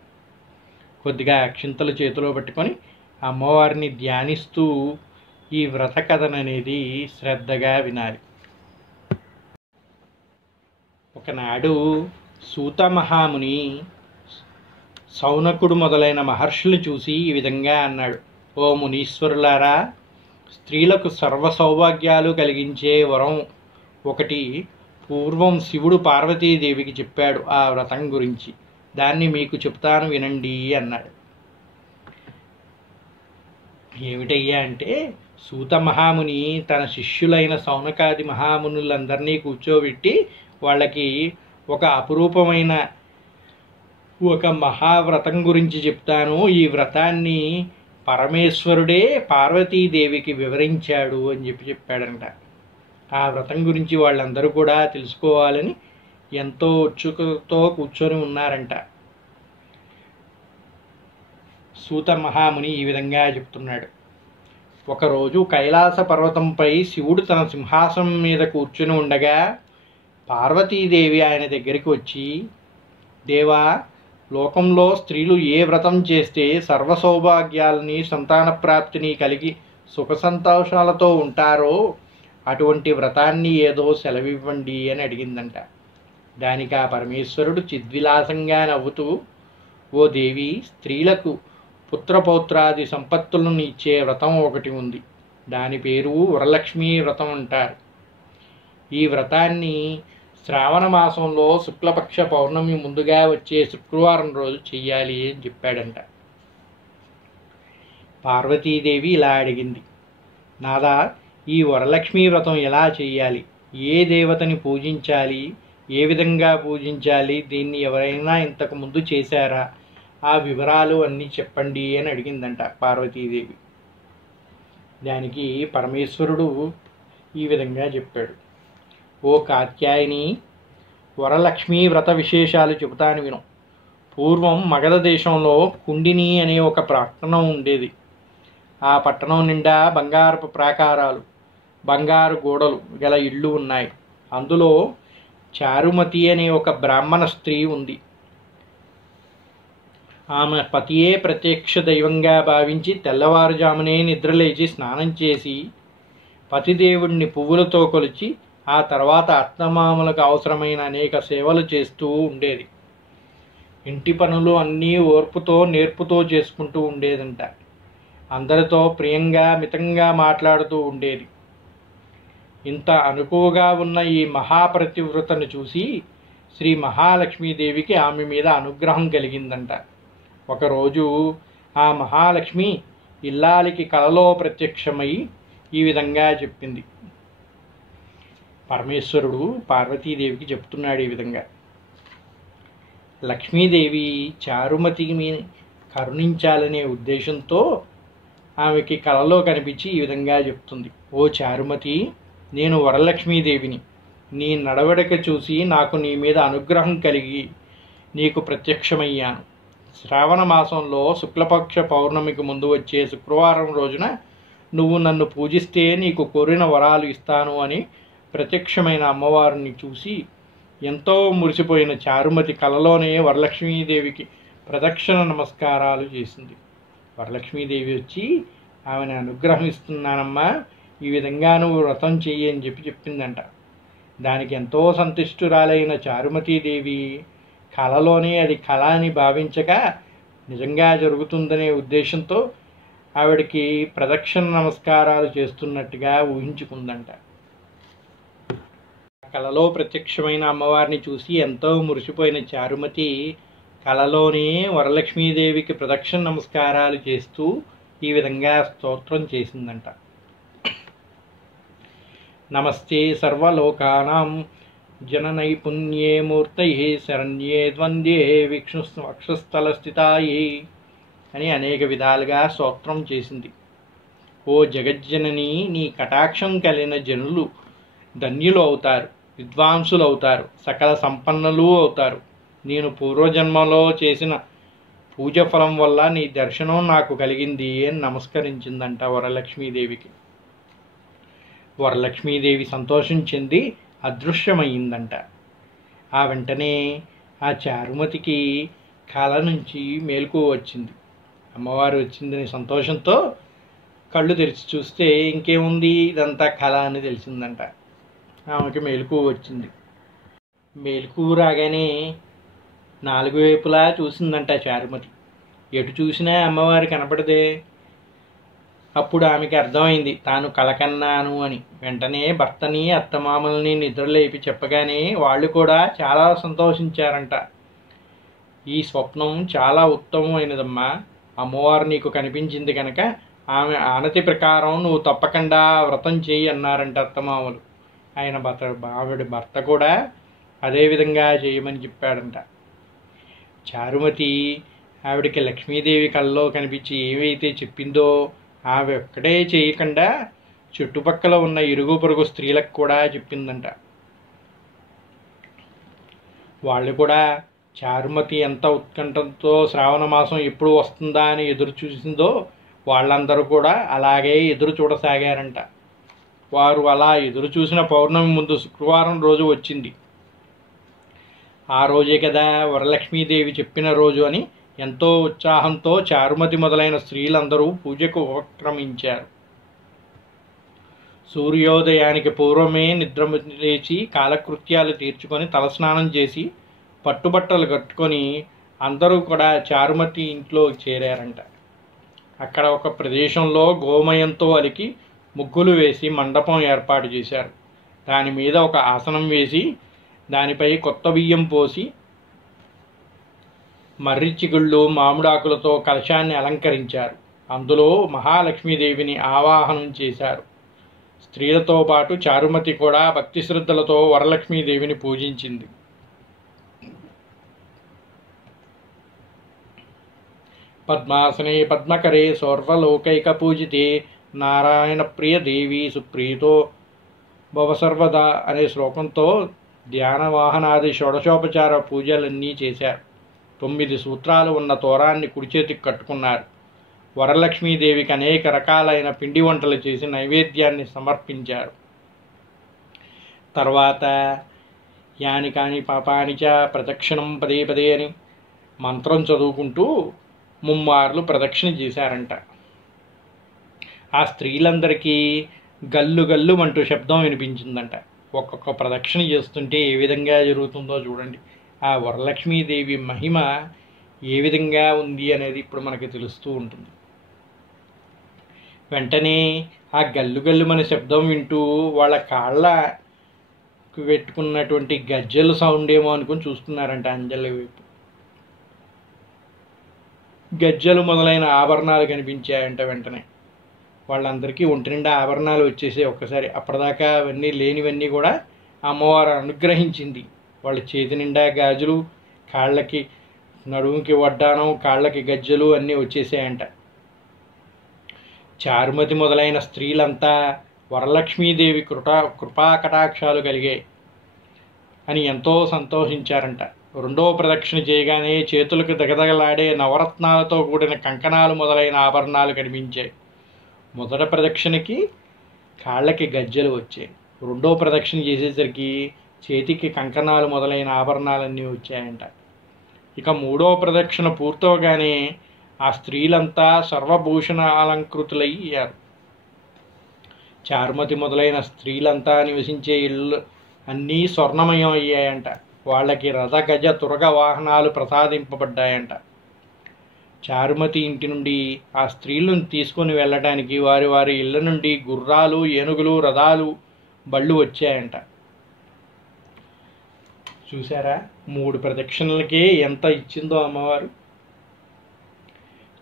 కొద్దిగా అక్షింతలు చేతిలో పట్టుకొని అమ్మవారిని ధ్యానిస్తూ ఈ వ్రత కథను అనేది శ్రద్ధగా వినాలి. ఒకనాడు సూత మహాముని సౌనకుడు మొదలైన మహర్షులు చూసి ఈ విధంగా అన్నాడు: ఓ మునీశ్వరులారా, స్త్రీలకు సర్వ సౌభాగ్యాలు కలిగించే వరం ఒకటి పూర్వం శివుడు పార్వతీదేవికి చెప్పాడు. ఆ వ్రతం గురించి దాన్ని మీకు చెప్తాను వినండి అన్నాడు. ఏమిటయ్యా అంటే, సూత మహాముని తన శిష్యులైన సౌనకాది మహామునులందరినీ కూర్చోబెట్టి వాళ్ళకి ఒక అపురూపమైన ఒక మహావ్రతం గురించి చెప్తాను, ఈ వ్రతాన్ని పరమేశ్వరుడే పార్వతీదేవికి వివరించాడు అని చెప్పాడంట. ఆ వ్రతం గురించి వాళ్ళందరూ కూడా తెలుసుకోవాలని ఎంతో ఉత్సుకతతో కూర్చొని ఉన్నారంట. సూత మహాముని ఈ విధంగా చెప్తున్నాడు: ఒకరోజు కైలాస పర్వతంపై శివుడు తన సింహాసనం మీద కూర్చుని ఉండగా పార్వతీదేవి ఆయన దగ్గరికి వచ్చి, దేవా, లోకంలో స్త్రీలు ఏ వ్రతం చేస్తే సర్వ సౌభాగ్యాలని సంతాన ప్రాప్తిని కలిగి సుఖ సంతోషాలతో ఉంటారో అటువంటి వ్రతాన్ని ఏదో సెలవివ్వండి అని అడిగిందంట. దానికి ఆ పరమేశ్వరుడు చిద్విలాసంగా నవ్వుతూ, ఓ దేవి, స్త్రీలకు పుత్రపౌత్రాది సంపత్తులను ఇచ్చే వ్రతం ఒకటి ఉంది. దాని పేరు వరలక్ష్మీ వ్రతం అంటారు. ఈ వ్రతాన్ని శ్రావణ మాసంలో శుక్లపక్ష పౌర్ణమి ముందుగా వచ్చే శుక్రవారం రోజు చెయ్యాలి అని చెప్పాడంట. పార్వతీదేవి ఇలా అడిగింది: నాదా, ఈ వరలక్ష్మీ వ్రతం ఎలా చెయ్యాలి, ఏ దేవతని పూజించాలి, ఏ విధంగా పూజించాలి, దీన్ని ఎవరైనా ఇంతకు ముందు చేశారా, ఆ వివరాలు అన్నీ చెప్పండి అని అడిగిందంట పార్వతీదేవి. దానికి పరమేశ్వరుడు ఈ విధంగా చెప్పాడు: ఓ కాత్యాయని, వరలక్ష్మీ వ్రత విశేషాలు చెబుతాను విను. పూర్వం మగధ దేశంలో కుండిని అనే ఒక పట్టణం ఉండేది. ఆ పట్టణం నిండా బంగారపు ప్రాకారాలు, బంగారు గోడలు గల ఇళ్ళు ఉన్నాయి. అందులో చారుమతి అనే ఒక బ్రాహ్మణ స్త్రీ ఉంది. ఆమె పతియే ప్రత్యక్ష దైవంగా భావించి తెల్లవారుజామునే నిద్రలేచి స్నానం చేసి పతిదేవుడిని పువ్వులతో కొలిచి ఆ తర్వాత అత్తమామలకు అవసరమైన అనేక సేవలు చేస్తూ ఉండేది. ఇంటి పనులు అన్నీ ఓర్పుతో నేర్పుతో చేసుకుంటూ ఉండేదంట. అందరితో ప్రియంగా మితంగా మాట్లాడుతూ ఉండేది. ఇంత అనుకువగా ఉన్న ఈ మహాపతివ్రతను చూసి శ్రీ మహాలక్ష్మీదేవికి ఆమె మీద అనుగ్రహం కలిగిందంట. ఒకరోజు ఆ మహాలక్ష్మి ఇల్లాలికి కలలో ప్రత్యక్షమై ఈ విధంగా చెప్పింది. పరమేశ్వరుడు పార్వతీదేవికి చెప్తున్నాడు ఈ విధంగా: లక్ష్మీదేవి చారుమతిని కరుణించాలనే ఉద్దేశంతో ఆమెకి కలలో కనిపించి ఈ విధంగా చెప్తుంది: ఓ చారుమతి, నేను వరలక్ష్మీదేవిని. నీ నడవడిక చూసి నాకు నీ మీద అనుగ్రహం కలిగి నీకు ప్రత్యక్షమయ్యాను. శ్రావణ మాసంలో శుక్లపక్ష పౌర్ణమికి ముందు వచ్చే శుక్రవారం రోజున నువ్వు నన్ను పూజిస్తే నీకు కోరిన వరాలు ఇస్తాను అని ప్రత్యక్షమైన అమ్మవారిని చూసి ఎంతో మురిసిపోయిన చారుమతి కలలోనే వరలక్ష్మీదేవికి ప్రదక్షిణ నమస్కారాలు చేసింది. వరలక్ష్మీదేవి వచ్చి ఆమెను అనుగ్రహిస్తున్నానమ్మా, ఈ విధంగా నువ్వు వ్రతం చెయ్యి అని చెప్పిందంట. దానికి ఎంతో సంతుష్టురాలైన చారుమతీదేవి కలలోనే అది కళ అని భావించక నిజంగా జరుగుతుందనే ఉద్దేశంతో ఆవిడికి ప్రదక్షిణ నమస్కారాలు చేస్తున్నట్టుగా ఊహించుకుందంట. కలలో ప్రత్యక్షమైన అమ్మవారిని చూసి ఎంతో మురిసిపోయిన చారుమతి కలలోనే వరలక్ష్మీదేవికి ప్రదక్షిణ నమస్కారాలు చేస్తూ ఈ విధంగా స్తోత్రం చేసిందంట: నమస్తే సర్వలోకానాం జననైపుణ్యే మూర్తయే శరణ్యే ద్వంద్వే విష్ణు వక్షస్థల స్థితాయే అని అనేక విధాలుగా స్తోత్రం చేసింది. ఓ జగజ్జనని, నీ కటాక్షం కలిగిన జనులు ధన్యులు అవుతారు, విద్వాంసులు అవుతారు, సకల సంపన్నులు అవుతారు. నేను పూర్వజన్మలో చేసిన పూజ ఫలం వల్ల నీ దర్శనం నాకు కలిగింది అని నమస్కరించిందంట వరలక్ష్మీదేవికి. వరలక్ష్మీదేవి సంతోషం చెంది అదృశ్యమయ్యిందంట. ఆ వెంటనే ఆ చారుమతికి కళ నుంచి మేలుకు వచ్చింది. అమ్మవారు వచ్చిందని సంతోషంతో కళ్ళు తెరిచి చూస్తే ఇంకేముంది, ఇదంతా కళ అని తెలిసిందంట. ఆమెకి మేలుకు వచ్చింది. మేలుకు రాగానే నాలుగు వైపులా చూసిందంట చారుమతి. ఎటు చూసినా అమ్మవారు కనపడదే. అప్పుడు ఆమెకి అర్థమైంది తాను కలకన్నాను అని. వెంటనే భర్తని అత్తమామల్ని నిద్రలేపి చెప్పగానే వాళ్ళు కూడా చాలా సంతోషించారంట. ఈ స్వప్నం చాలా ఉత్తమమైనదమ్మా, అమ్మవారు నీకు కనిపించింది కనుక ఆమె ఆనతి ప్రకారం నువ్వు తప్పకుండా వ్రతం చేయి అన్నారంట అత్తమామలు. ఆవిడ భర్త కూడా అదేవిధంగా చేయమని చెప్పాడంట. చారుమతి ఆవిడకి లక్ష్మీదేవి కళ్ళలో కనిపించి ఏవైతే చెప్పిందో ఆమె ఒక్కడే చేయకుండా చుట్టుపక్కల ఉన్న ఇరుగు పొరుగు స్త్రీలకు కూడా చెప్పిందంట. వాళ్ళు కూడా చారుమతి ఎంత ఉత్కంఠంతో శ్రావణ మాసం ఎప్పుడు వస్తుందా అని ఎదురు చూసిందో వాళ్ళందరూ కూడా అలాగే ఎదురు చూడసాగారంట. వారు అలా ఎదురు చూసిన పౌర్ణమి ముందు శుక్రవారం రోజు వచ్చింది. ఆ రోజే కదా వరలక్ష్మీదేవి చెప్పిన రోజు అని ఎంతో ఉత్సాహంతో చారుమతి మొదలైన స్త్రీలందరూ పూజకు ఉపక్రమించారు. సూర్యోదయానికి పూర్వమే నిద్ర లేచి కాలకృత్యాలు తీర్చుకొని తలస్నానం చేసి పట్టుబట్టలు కట్టుకొని అందరూ కూడా చారుమతి ఇంట్లో చేరారంట. అక్కడ ఒక ప్రదేశంలో గోమయంతో అలికి ముగ్గులు వేసి మండపం ఏర్పాటు చేశారు. దాని మీద ఒక ఆసనం వేసి దానిపై కొత్త బియ్యం పోసి మర్రి చిగుళ్ళు మామిడాకులతో కలశాన్ని అలంకరించారు. అందులో మహాలక్ష్మీదేవిని ఆవాహనం చేశారు. స్త్రీలతో పాటు చారుమతి కూడా భక్తి శ్రద్ధలతో వరలక్ష్మీదేవిని పూజించింది. పద్మాసనే పద్మకరే సర్వలోకైక పూజితే నారాయణ ప్రియ దేవి సుప్రీతో భవసర్వదా అనే శ్లోకంతో ధ్యాన వాహనాది షోడశోపచార పూజలన్నీ చేశారు. 9 సూత్రాలు ఉన్న తోరాన్ని కుడి చేతికి కట్టుకున్నారు. వరలక్ష్మీదేవికి అనేక రకాలైన పిండి వంటలు చేసి నైవేద్యాన్ని సమర్పించారు. తర్వాత యాని కాని పాపానిచ ప్రదక్షిణం పదే పదే అని మంత్రం చదువుకుంటూ 3 మార్లు ప్రదక్షిణ చేశారంట. ఆ స్త్రీలందరికీ గల్లు గల్లు అంటూ శబ్దం వినిపించిందంట. ఒక్కొక్క ప్రదక్షిణ చేస్తుంటే ఏ విధంగా జరుగుతుందో చూడండి. ఆ వరలక్ష్మీదేవి మహిమ ఏ విధంగా ఉంది అనేది ఇప్పుడు మనకి తెలుస్తూ ఉంటుంది. వెంటనే ఆ గల్లు గల్లు మన శబ్దం వింటూ వాళ్ళ కాళ్ళకు పెట్టుకున్నటువంటి గజ్జెల సౌండ్ ఏమో అనుకుని చూస్తున్నారంట అంజలి వైపు. గజ్జెలు మొదలైన ఆభరణాలు కనిపించాయంట. వెంటనే వాళ్ళందరికీ ఒంటి నిండా ఆభరణాలు వచ్చేసి ఒక్కసారి అప్పటిదాకా అవన్నీ లేనివన్నీ కూడా అమ్మవారు అనుగ్రహించింది. వాళ్ళ చేతి నిండా గాజులు, కాళ్ళకి నడుముకి వడ్డానం, కాళ్ళకి గజ్జెలు అన్నీ వచ్చేసాయంట. చారుమతి మొదలైన స్త్రీలంతా వరలక్ష్మీదేవి కృపా కటాక్షాలు కలిగాయి అని ఎంతో సంతోషించారంట. 2వ ప్రదక్షిణ చేయగానే చేతులకు దగదగలాడే నవరత్నాలతో కూడిన కంకణాలు మొదలైన ఆభరణాలు కనిపించాయి. మొదటి ప్రదక్షిణకి కాళ్ళకి గజ్జెలు వచ్చాయి. 2వ ప్రదక్షిణ చేసేసరికి చేతికి కంకణాలు మొదలైన ఆభరణాలన్నీ వచ్చాయంట. ఇక 3వ ప్రదక్షిణ పూర్తవగానే ఆ స్త్రీలంతా సర్వభూషణ అలంకృతులయ్యారు. చారుమతి మొదలైన స్త్రీలంతా నివసించే ఇళ్ళు అన్నీ స్వర్ణమయం అయ్యాయంట. వాళ్ళకి రథ గజ తురగ వాహనాలు ప్రసాదింపబడ్డాయంట. చారుమతి ఇంటి నుండి ఆ స్త్రీలను తీసుకొని వెళ్ళడానికి వారి వారి ఇళ్ళ నుండి గుర్రాలు, ఏనుగులు, రథాలు, బళ్ళు వచ్చాయంట. చూసారా 3 ప్రదక్షిణలకే ఎంత ఇచ్చిందో అమ్మవారు.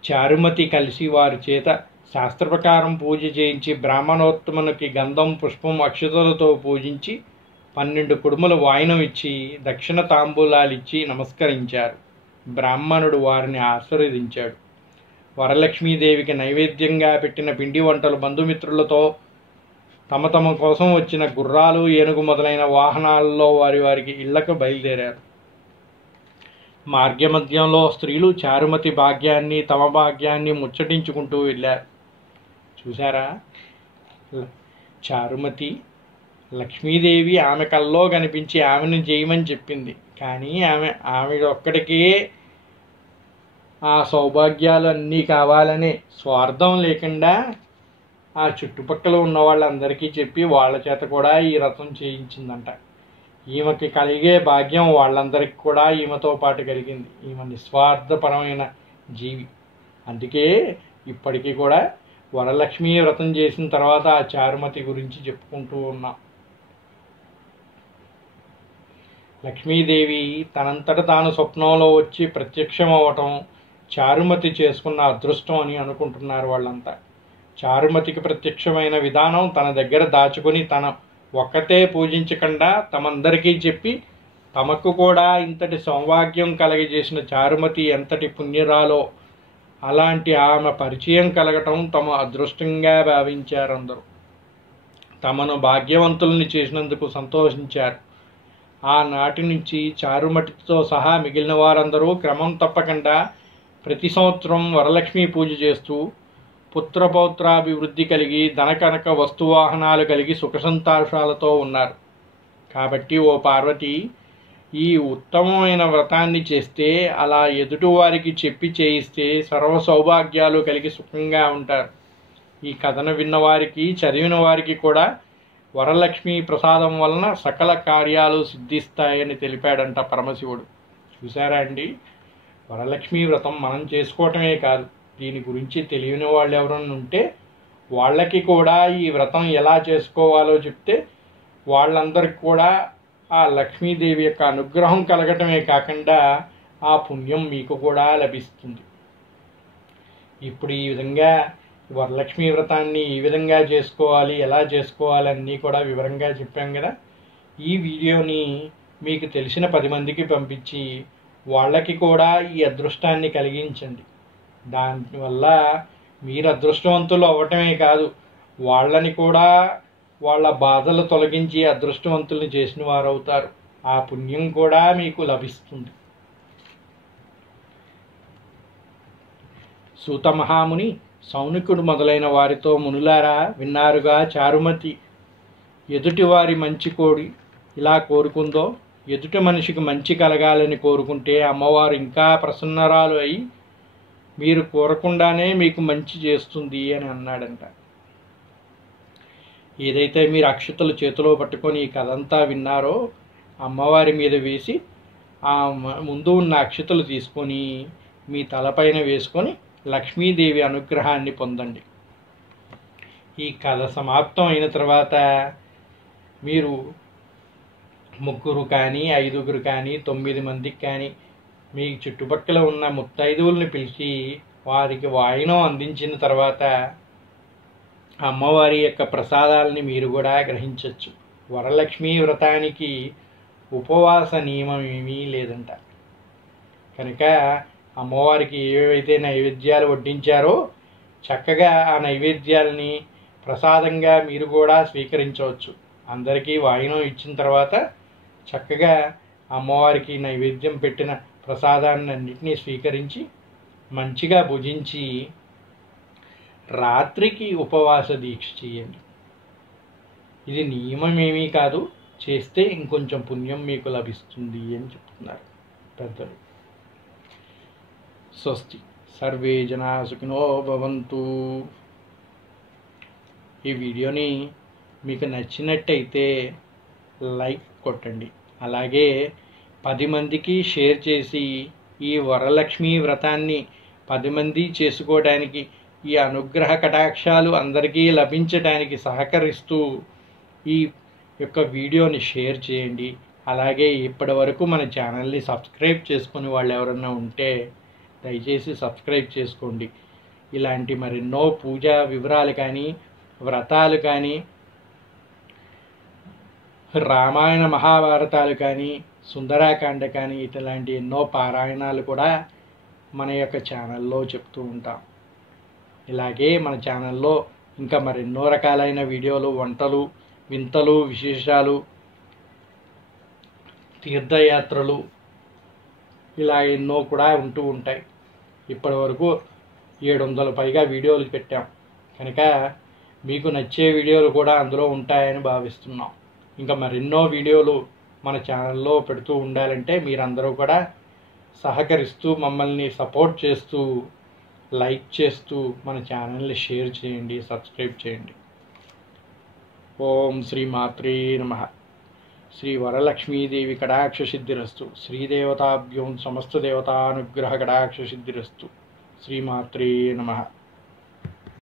చారుమతి కలిసి వారి చేత శాస్త్ర ప్రకారం పూజ చేయించి బ్రాహ్మణోత్తమునికి గంధం, పుష్పం, అక్షతలతో పూజించి 12 కుడుముల వాయినం ఇచ్చి దక్షిణ తాంబూలాలిచ్చి నమస్కరించారు. బ్రాహ్మణుడు వారిని ఆశీర్వదించాడు. వరలక్ష్మీదేవికి నైవేద్యంగా పెట్టిన పిండి వంటలు బంధుమిత్రులతో తమ కోసం వచ్చిన గుర్రాలు, ఏనుగు మొదలైన వాహనాలలో వారికి ఇళ్లకు బయలుదేరారు. మార్గమధ్యంలో స్త్రీలు చారుమతి భాగ్యాన్ని, తమ భాగ్యాన్ని ముచ్చటించుకుంటూ వెళ్ళారు. చూసారా, చారుమతి లక్ష్మీదేవి ఆమె కల్లో కనిపించి ఆమెను చేయమని చెప్పింది. కానీ ఆమె ఒక్కడికే ఆ సౌభాగ్యాలు అన్నీ కావాలని స్వార్థం లేకుండా ఆ చుట్టుపక్కల ఉన్న వాళ్ళందరికీ చెప్పి వాళ్ళ చేత కూడా ఈ వ్రతం చేయించిందంట. ఈమెకి కలిగే భాగ్యం వాళ్ళందరికీ కూడా ఈమెతో పాటు కలిగింది. ఈమె నిస్వార్థపరమైన జీవి. అందుకే ఇప్పటికీ కూడా వరలక్ష్మీ వ్రతం చేసిన తర్వాత ఆ చారుమతి గురించి చెప్పుకుంటూ ఉన్నాం. లక్ష్మీదేవి తనంతట తాను స్వప్నంలో వచ్చి ప్రత్యక్షం అవ్వటం చారుమతి చేసుకున్న అదృష్టం అని అనుకుంటున్నారు వాళ్ళంతా. చారుమతికి ప్రత్యక్షమైన విధానం తన దగ్గర దాచుకొని తన ఒక్కతే పూజించకుండా తమందరికీ చెప్పి తమకు కూడా ఇంతటి సౌభాగ్యం కలగజేసిన చారుమతి ఎంతటి పుణ్యురాలో, అలాంటి ఆమె పరిచయం కలగటం తమ అదృష్టంగా భావించారు. అందరూ తమను భాగ్యవంతుల్ని చేసినందుకు సంతోషించారు. ఆనాటి నుంచి చారుమతితో సహా మిగిలిన వారందరూ క్రమం తప్పకుండా ప్రతి సంవత్సరం వరలక్ష్మి పూజ చేస్తూ పుత్రపౌత్రాభివృద్ధి కలిగి ధనకనక వస్తువాహనాలు కలిగి సుఖ సంతోషాలతో ఉన్నారు. కాబట్టి ఓ పార్వతి, ఈ ఉత్తమమైన వ్రతాన్ని చేస్తే, అలా ఎదుటివారికి చెప్పి చేయిస్తే సర్వ సౌభాగ్యాలు కలిగి సుఖంగా ఉంటారు. ఈ కథను విన్నవారికి, చదివిన వారికి కూడా వరలక్ష్మి ప్రసాదం వలన సకల కార్యాలు సిద్ధిస్తాయని తెలిపాడంట పరమశివుడు. చూసారా అండి, వరలక్ష్మి వ్రతం మనం చేసుకోవటమే కాదు, దీని గురించి తెలియని వాళ్ళు ఎవరైనా ఉంటే వాళ్ళకి కూడా ఈ వ్రతం ఎలా చేసుకోవాలో చెప్తే వాళ్ళందరికీ కూడా ఆ లక్ష్మీదేవి యొక్క అనుగ్రహం కలగటమే కాకుండా ఆ పుణ్యం మీకు కూడా లభిస్తుంది. ఇప్పుడు ఈ విధంగా వరలక్ష్మి వ్రతాన్ని ఈ విధంగా చేసుకోవాలి, ఎలా చేసుకోవాలి అన్నీ కూడా వివరంగా చెప్పాం కదా. ఈ వీడియోని మీకు తెలిసిన 10 మందికి పంపించి వాళ్ళకి కూడా ఈ అదృష్టాన్ని కలిగించండి. దానివల్ల మీరు అదృష్టవంతులు అవ్వటమే కాదు, వాళ్ళని కూడా వాళ్ళ బాధలు తొలగించి అదృష్టవంతుల్ని చేసిన వారు అవుతారు. ఆ పుణ్యం కూడా మీకు లభిస్తుంది. సూత మహాముని సౌనికుడు మొదలైన వారితో, మునులారా విన్నారుగా, చారుమతి ఎదుటివారి మంచి కోడి ఇలా కోరుకుందో, ఎదుటి మనిషికి మంచి కలగాలని కోరుకుంటే అమ్మవారు ఇంకా ప్రసన్నరాలు అయి మీరు కోరకుండానే మీకు మంచి చేస్తుంది అని అన్నాడంట. ఏదైతే మీరు అక్షతలు చేతిలో పట్టుకొని ఈ కథంతా విన్నారో అమ్మవారి మీద వేసి ఆ ముందు ఉన్న అక్షతలు తీసుకొని మీ తలపైన వేసుకొని లక్ష్మీదేవి అనుగ్రహాన్ని పొందండి. ఈ కథ సమాప్తం అయిన తర్వాత మీరు 3 కానీ 5 కానీ 9 మందికి కానీ మీ చుట్టుపక్కల ఉన్న ముత్తైదువుల్ని పిలిచి వారికి వాయినం అందించిన తర్వాత అమ్మవారి యొక్క ప్రసాదాలని మీరు కూడా గ్రహించవచ్చు. వరలక్ష్మీ వ్రతానికి ఉపవాస నియమం ఏమీ లేదంట. కనుక అమ్మవారికి ఏవైతే నైవేద్యాలు వడ్డించారో చక్కగా ఆ నైవేద్యాలని ప్రసాదంగా మీరు కూడా స్వీకరించవచ్చు. అందరికీ వాయినం ఇచ్చిన తర్వాత చక్కగా అమ్మవారికి నైవేద్యం పెట్టిన ప్రసాదాన్ని అన్నింటినీ స్వీకరించి మంచిగా భుజించి రాత్రికి ఉపవాస దీక్ష చేయండి. ఇది నియమం ఏమీ కాదు, చేస్తే ఇంకొంచెం పుణ్యం మీకు లభిస్తుంది అని చెప్తున్నారు పెద్దలు. స్వస్తి. సర్వే జనా సుఖినో భవంతు. ఈ వీడియోని మీకు నచ్చినట్టయితే లైక్ కొట్టండి. అలాగే 10 మందికి షేర్ చేసి ఈ వరలక్ష్మీ వ్రతాన్ని 10 మంది చేసుకోవడానికి, ఈ అనుగ్రహ కటాక్షాలు అందరికీ లభించడానికి సహకరిస్తూ ఈ యొక్క వీడియోని షేర్ చేయండి. అలాగే ఇప్పటి వరకు మన ఛానల్ని సబ్స్క్రైబ్ చేసుకుని వాళ్ళు ఎవరన్నా ఉంటే దయచేసి సబ్స్క్రైబ్ చేసుకోండి. ఇలాంటి మరెన్నో పూజా వివరాలు కానీ, వ్రతాలు కానీ, రామాయణ మహాభారతాలు కానీ, సుందరాకాండ కానీ, ఇట్లాంటి ఎన్నో పారాయణాలు కూడా మన యొక్క ఛానల్లో చెప్తూ ఉంటాం. ఇలాగే మన ఛానల్లో ఇంకా మరెన్నో రకాలైన వీడియోలు, వంటలు, వింతలు, విశేషాలు, తీర్థయాత్రలు ఇలా ఎన్నో కూడా ఉంటూ ఉంటాయి. ఇప్పటి వరకు 700 పైగా వీడియోలు పెట్టాం కనుక మీకు నచ్చే వీడియోలు కూడా అందులో ఉంటాయని భావిస్తున్నాం. ఇంకా మరెన్నో వీడియోలు మన ఛానల్లో పెడుతూ ఉండాలంటే మీరందరూ కూడా సహకరిస్తూ మమ్మల్ని సపోర్ట్ చేస్తూ లైక్ చేస్తూ మన ఛానల్ని షేర్ చేయండి, సబ్స్క్రైబ్ చేయండి. ఓం శ్రీ మాత్రే నమః. శ్రీ వరలక్ష్మీదేవి కటాక్ష సిద్ధిరస్తు. శ్రీదేవతాభ్యోం సమస్త దేవతానుగ్రహ కటాక్ష సిద్ధిరస్తు. శ్రీమాత్రే నమః.